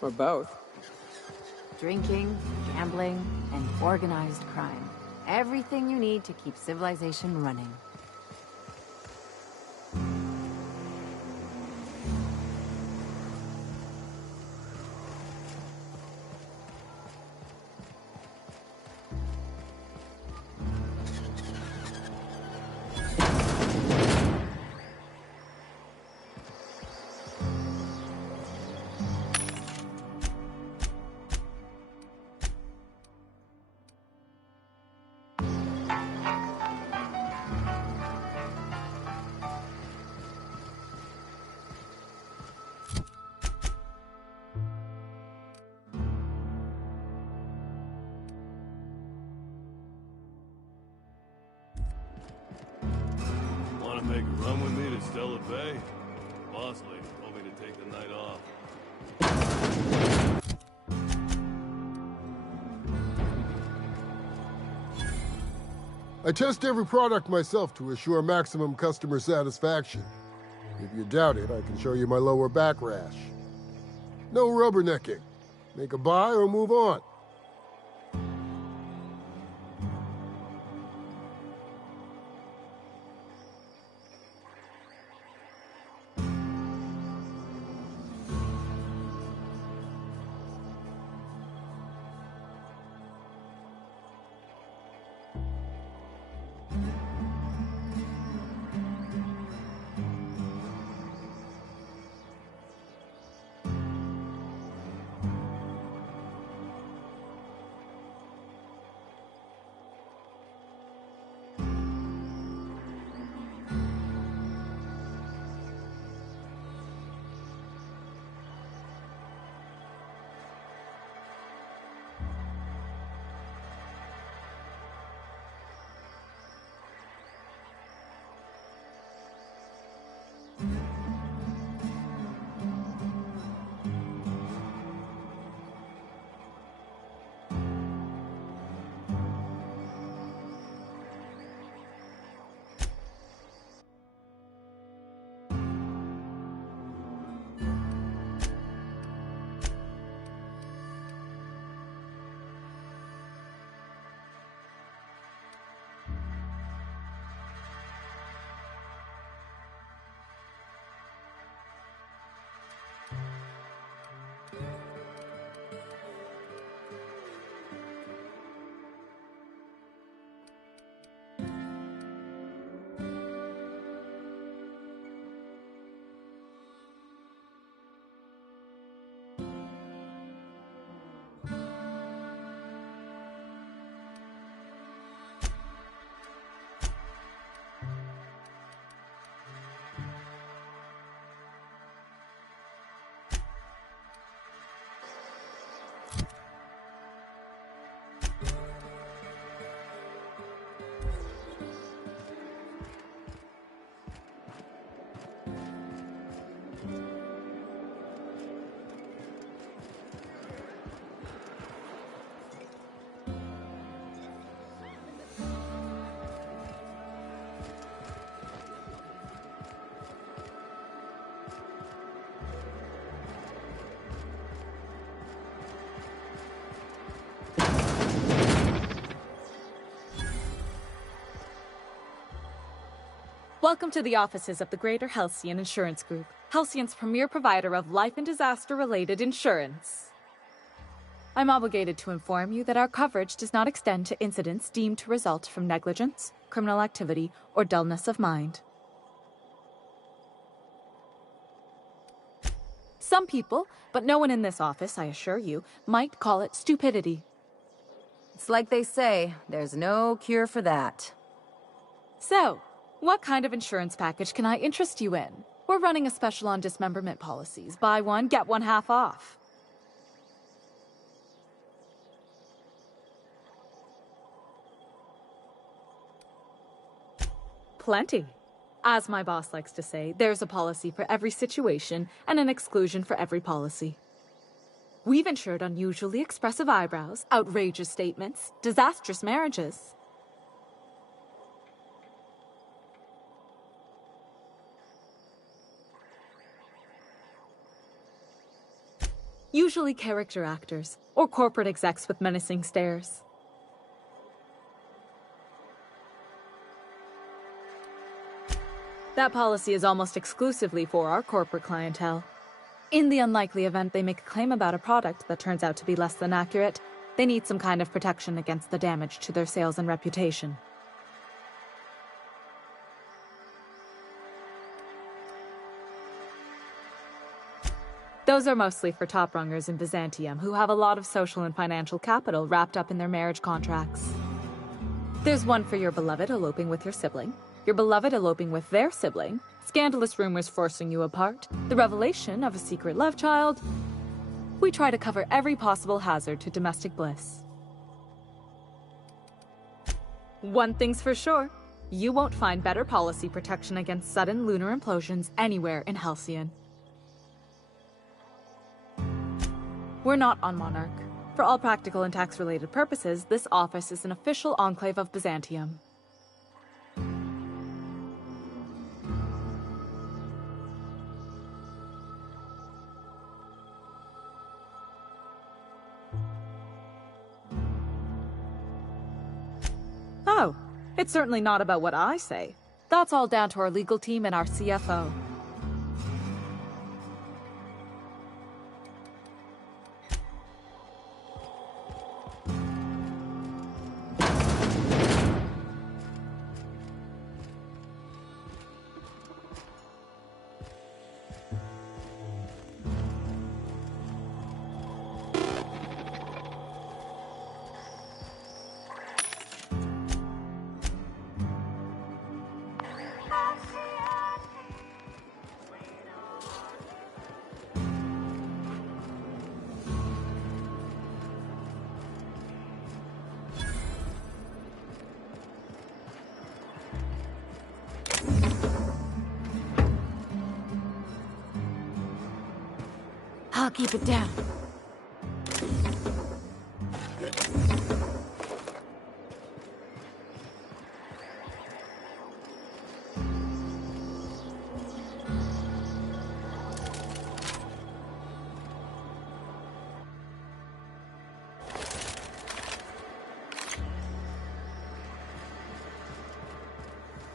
Or both. Drinking, gambling, and organized crime. Everything you need to keep civilization running. Want to make a run with me to Stella Bay? Boss lady told me to take the night off. I test every product myself to assure maximum customer satisfaction. If you doubt it, I can show you my lower back rash. No rubbernecking. Make a buy or move on. Welcome to the offices of the Greater Halcyon Insurance Group, Halcyon's premier provider of life and disaster-related insurance. I'm obligated to inform you that our coverage does not extend to incidents deemed to result from negligence, criminal activity, or dullness of mind. Some people, but no one in this office, I assure you, might call it stupidity. It's like they say, there's no cure for that. So, what kind of insurance package can I interest you in? We're running a special on dismemberment policies. Buy one, get one half off. Plenty. As my boss likes to say, there's a policy for every situation and an exclusion for every policy. We've insured unusually expressive eyebrows, outrageous statements, disastrous marriages. Usually character actors, or corporate execs with menacing stares. That policy is almost exclusively for our corporate clientele. In the unlikely event they make a claim about a product that turns out to be less than accurate, they need some kind of protection against the damage to their sales and reputation. Those are mostly for top-rungers in Byzantium who have a lot of social and financial capital wrapped up in their marriage contracts. There's one for your beloved eloping with your sibling, your beloved eloping with their sibling, scandalous rumors forcing you apart, the revelation of a secret love child. We try to cover every possible hazard to domestic bliss. One thing's for sure, you won't find better policy protection against sudden lunar implosions anywhere in Halcyon. We're not on Monarch. For all practical and tax-related purposes, this office is an official enclave of Byzantium. Oh, it's certainly not about what I say. That's all down to our legal team and our CFO. I'll keep it down.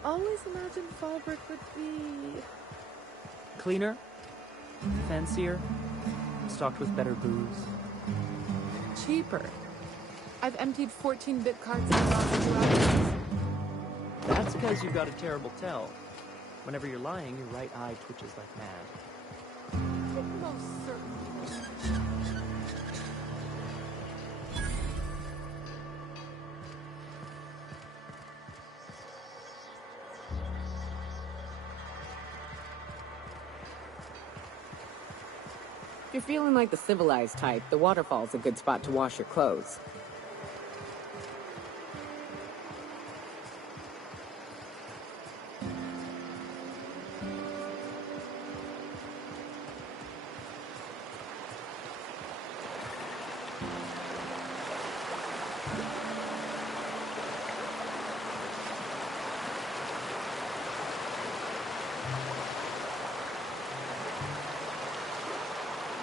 Always imagined Fallbrook would be cleaner, fancier, stocked with better booze. Cheaper. I've emptied 14-bit carts in the last 2 hours. That's because you've got a terrible tell. Whenever you're lying, your right eye twitches like mad. It most certainly will. If you're feeling like the civilized type, the waterfall's a good spot to wash your clothes.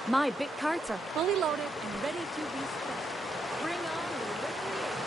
My bit carts are fully loaded and ready to be spent. Bring on the recreation.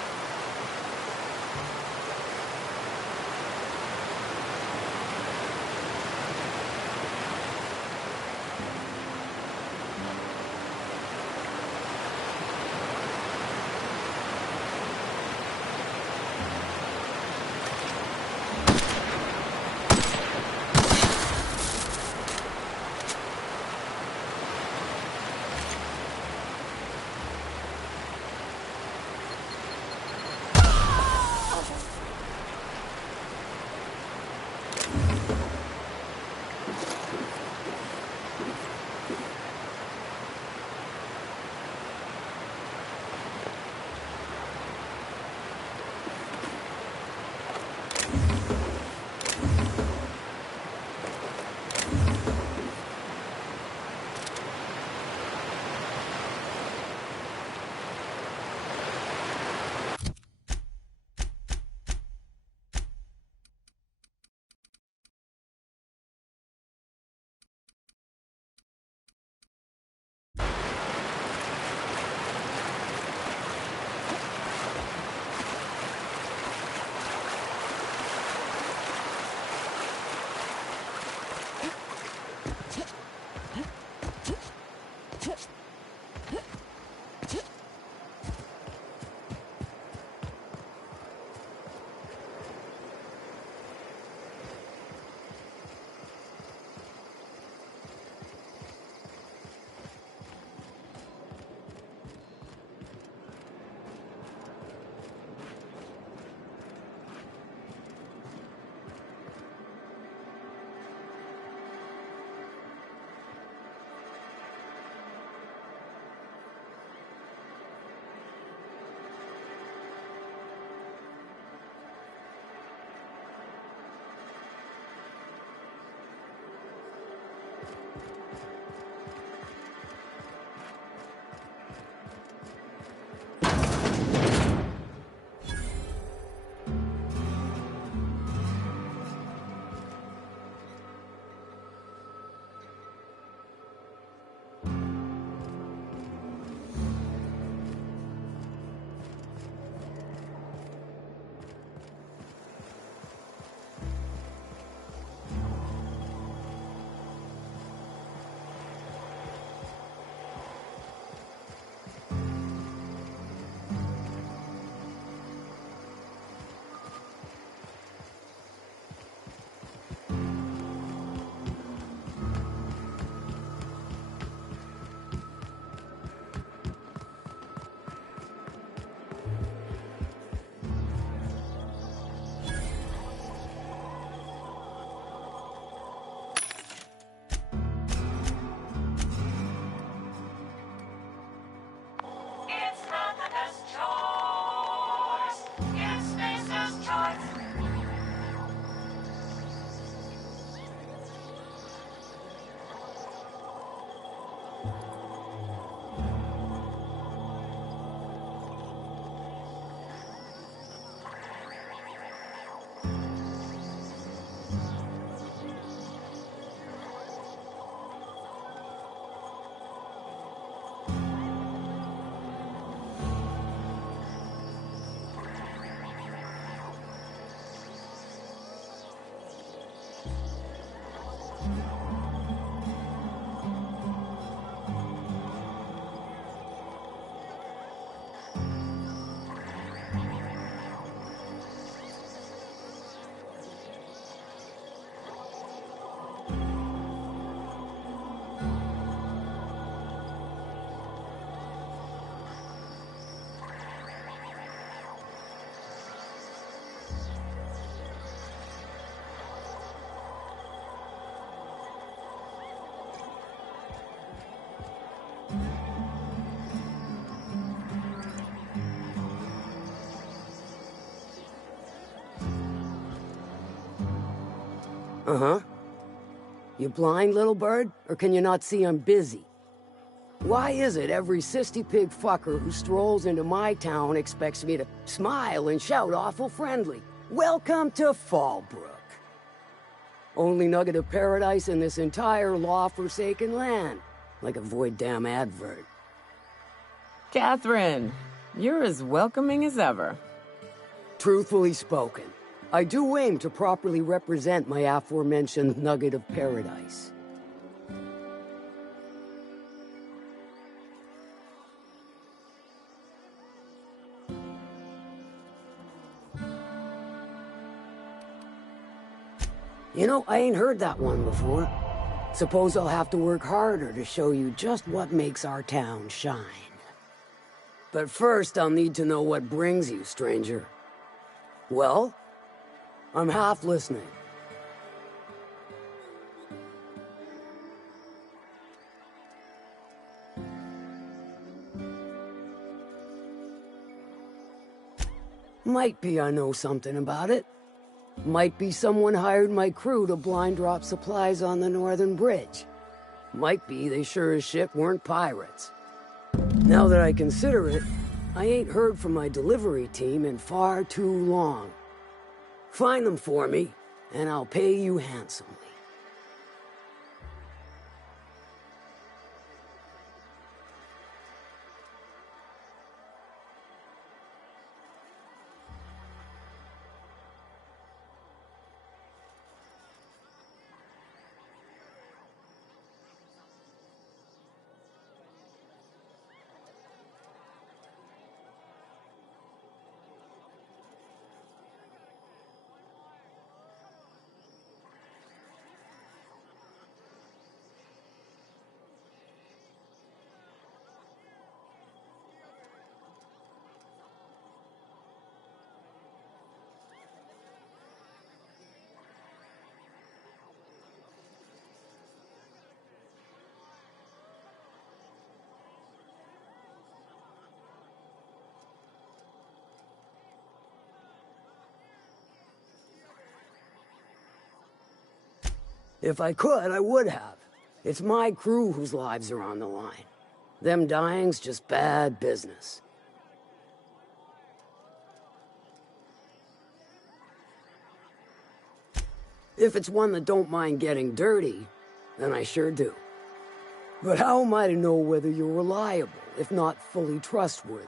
Uh-huh. You blind, little bird? Or can you not see I'm busy? Why is it every sissy pig fucker who strolls into my town expects me to smile and shout awful friendly? Welcome to Fallbrook. Only nugget of paradise in this entire law-forsaken land. Like a void damn advert. Catherine, you're as welcoming as ever. Truthfully spoken, I do aim to properly represent my aforementioned nugget of paradise. You know, I ain't heard that one before. Suppose I'll have to work harder to show you just what makes our town shine. But first, I'll need to know what brings you, stranger. Well, I'm half listening. Might be I know something about it. Might be someone hired my crew to blind drop supplies on the Northern Bridge. Might be they sure as shit weren't pirates. Now that I consider it, I ain't heard from my delivery team in far too long. Find them for me, and I'll pay you handsomely. If I could, I would have. It's my crew whose lives are on the line. Them dying's just bad business. If it's one that don't mind getting dirty, then I sure do. But how am I to know whether you're reliable, if not fully trustworthy?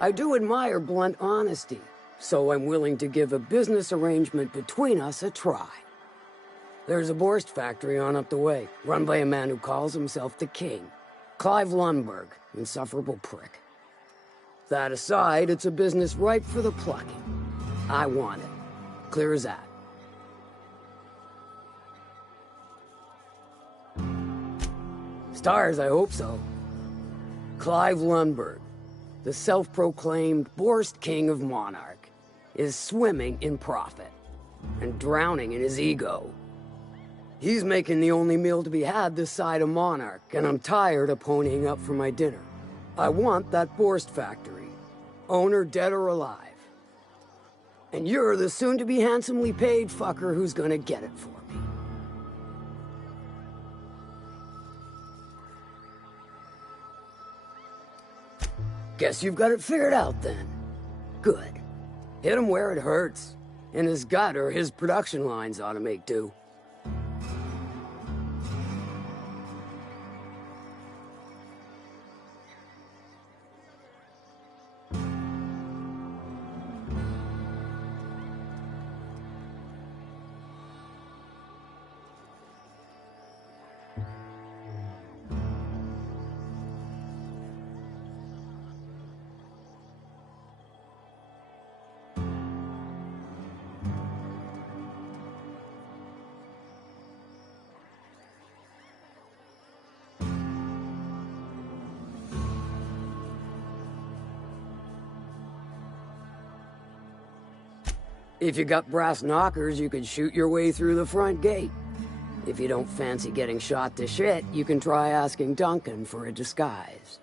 I do admire blunt honesty, so I'm willing to give a business arrangement between us a try. There's a Borst factory on up the way, run by a man who calls himself the King. Clive Lundberg, insufferable prick. That aside, it's a business ripe for the plucking. I want it. Clear as that. Stars, I hope so. Clive Lundberg, the self-proclaimed Borst King of Monarch, is swimming in profit and drowning in his ego. He's making the only meal to be had this side of Monarch, and I'm tired of ponying up for my dinner. I want that Borst factory, owner dead or alive. And you're the soon-to-be handsomely paid fucker who's gonna get it for me. Guess you've got it figured out then. Good. Hit him where it hurts. In his gut, or his production lines ought to make do. If you got brass knockers, you could shoot your way through the front gate. If you don't fancy getting shot to shit, you can try asking Duncan for a disguise.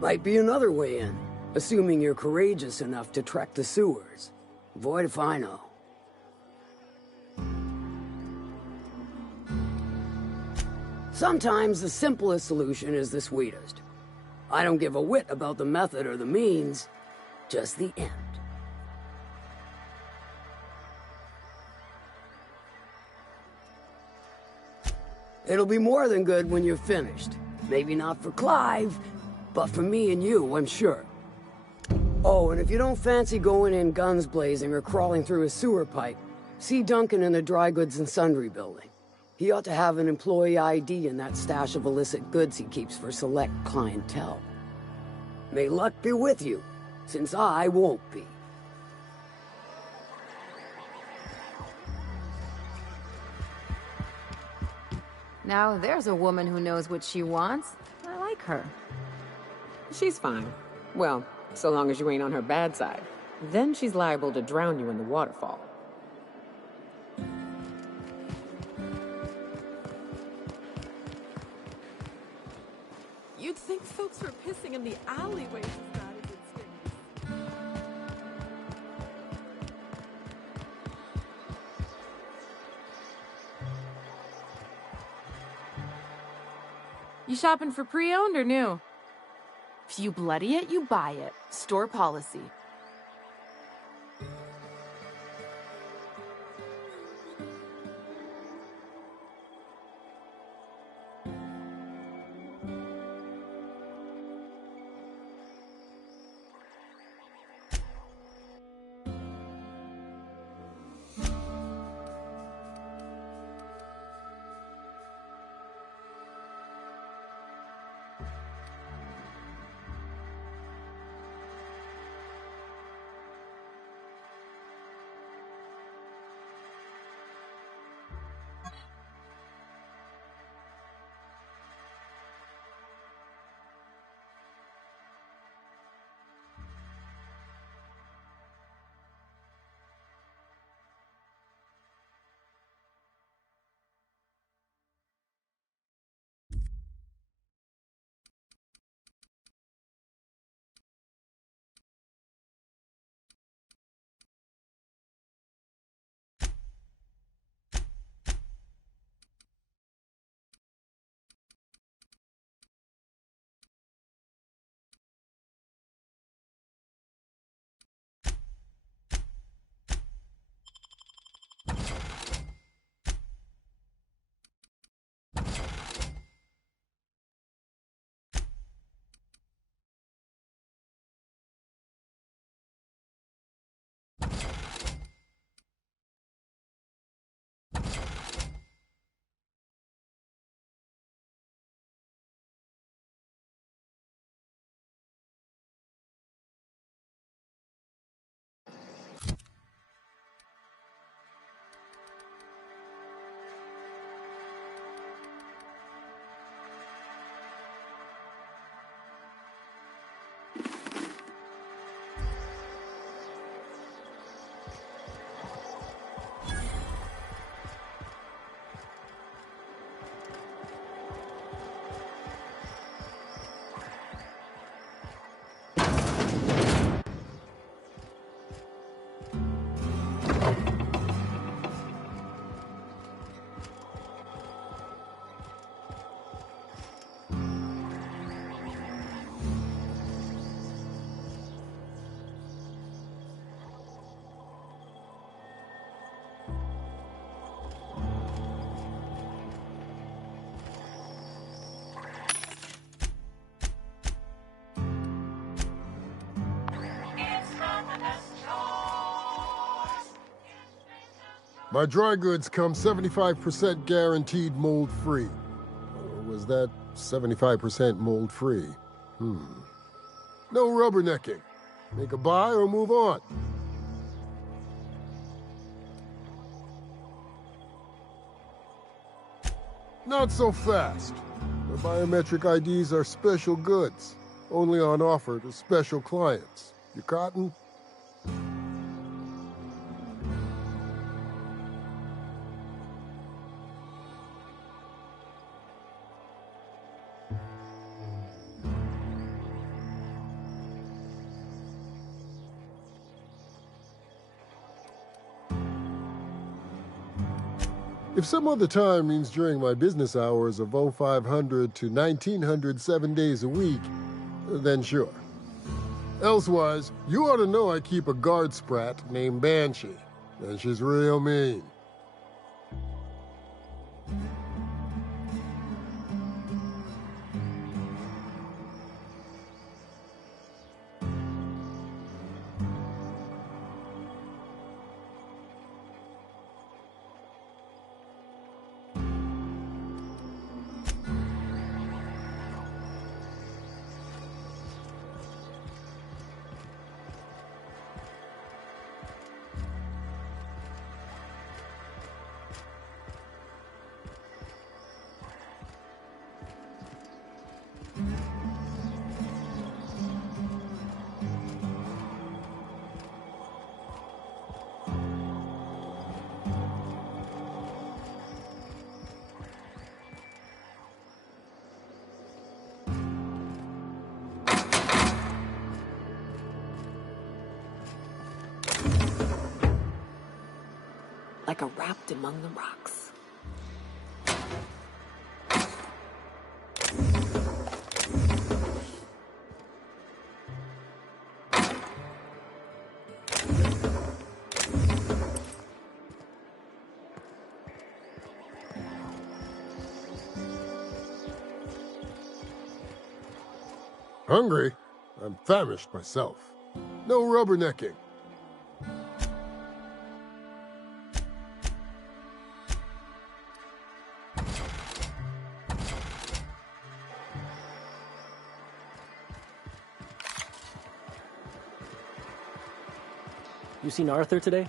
Might be another way in, assuming you're courageous enough to trek the sewers. Void if I know. Sometimes the simplest solution is the sweetest. I don't give a whit about the method or the means, just the end. It'll be more than good when you're finished. Maybe not for Clive, but for me and you, I'm sure. Oh, and if you don't fancy going in guns blazing or crawling through a sewer pipe, see Duncan in the Dry Goods and Sundry building. He ought to have an employee ID in that stash of illicit goods he keeps for select clientele. May luck be with you, since I won't be. Now there's a woman who knows what she wants. I like her. She's fine. Well, so long as you ain't on her bad side. Then she's liable to drown you in the waterfall. You'd think folks were pissing in the alleyways as bad as it stings. You shopping for pre-owned or new? If you bloody it, you buy it. Store policy. My dry goods come 75% guaranteed mold-free. Or was that 75% mold-free? No rubbernecking. Make a buy or move on. Not so fast. The biometric IDs are special goods, only on offer to special clients. You cotton? If some other time means during my business hours of 0500 to 1900 7 days a week, then sure. Elsewise, you ought to know I keep a guard sprat named Banshee, and she's real mean. Like a rapt among the rocks. Hungry? I'm famished myself. No rubbernecking. You seen Arthur today?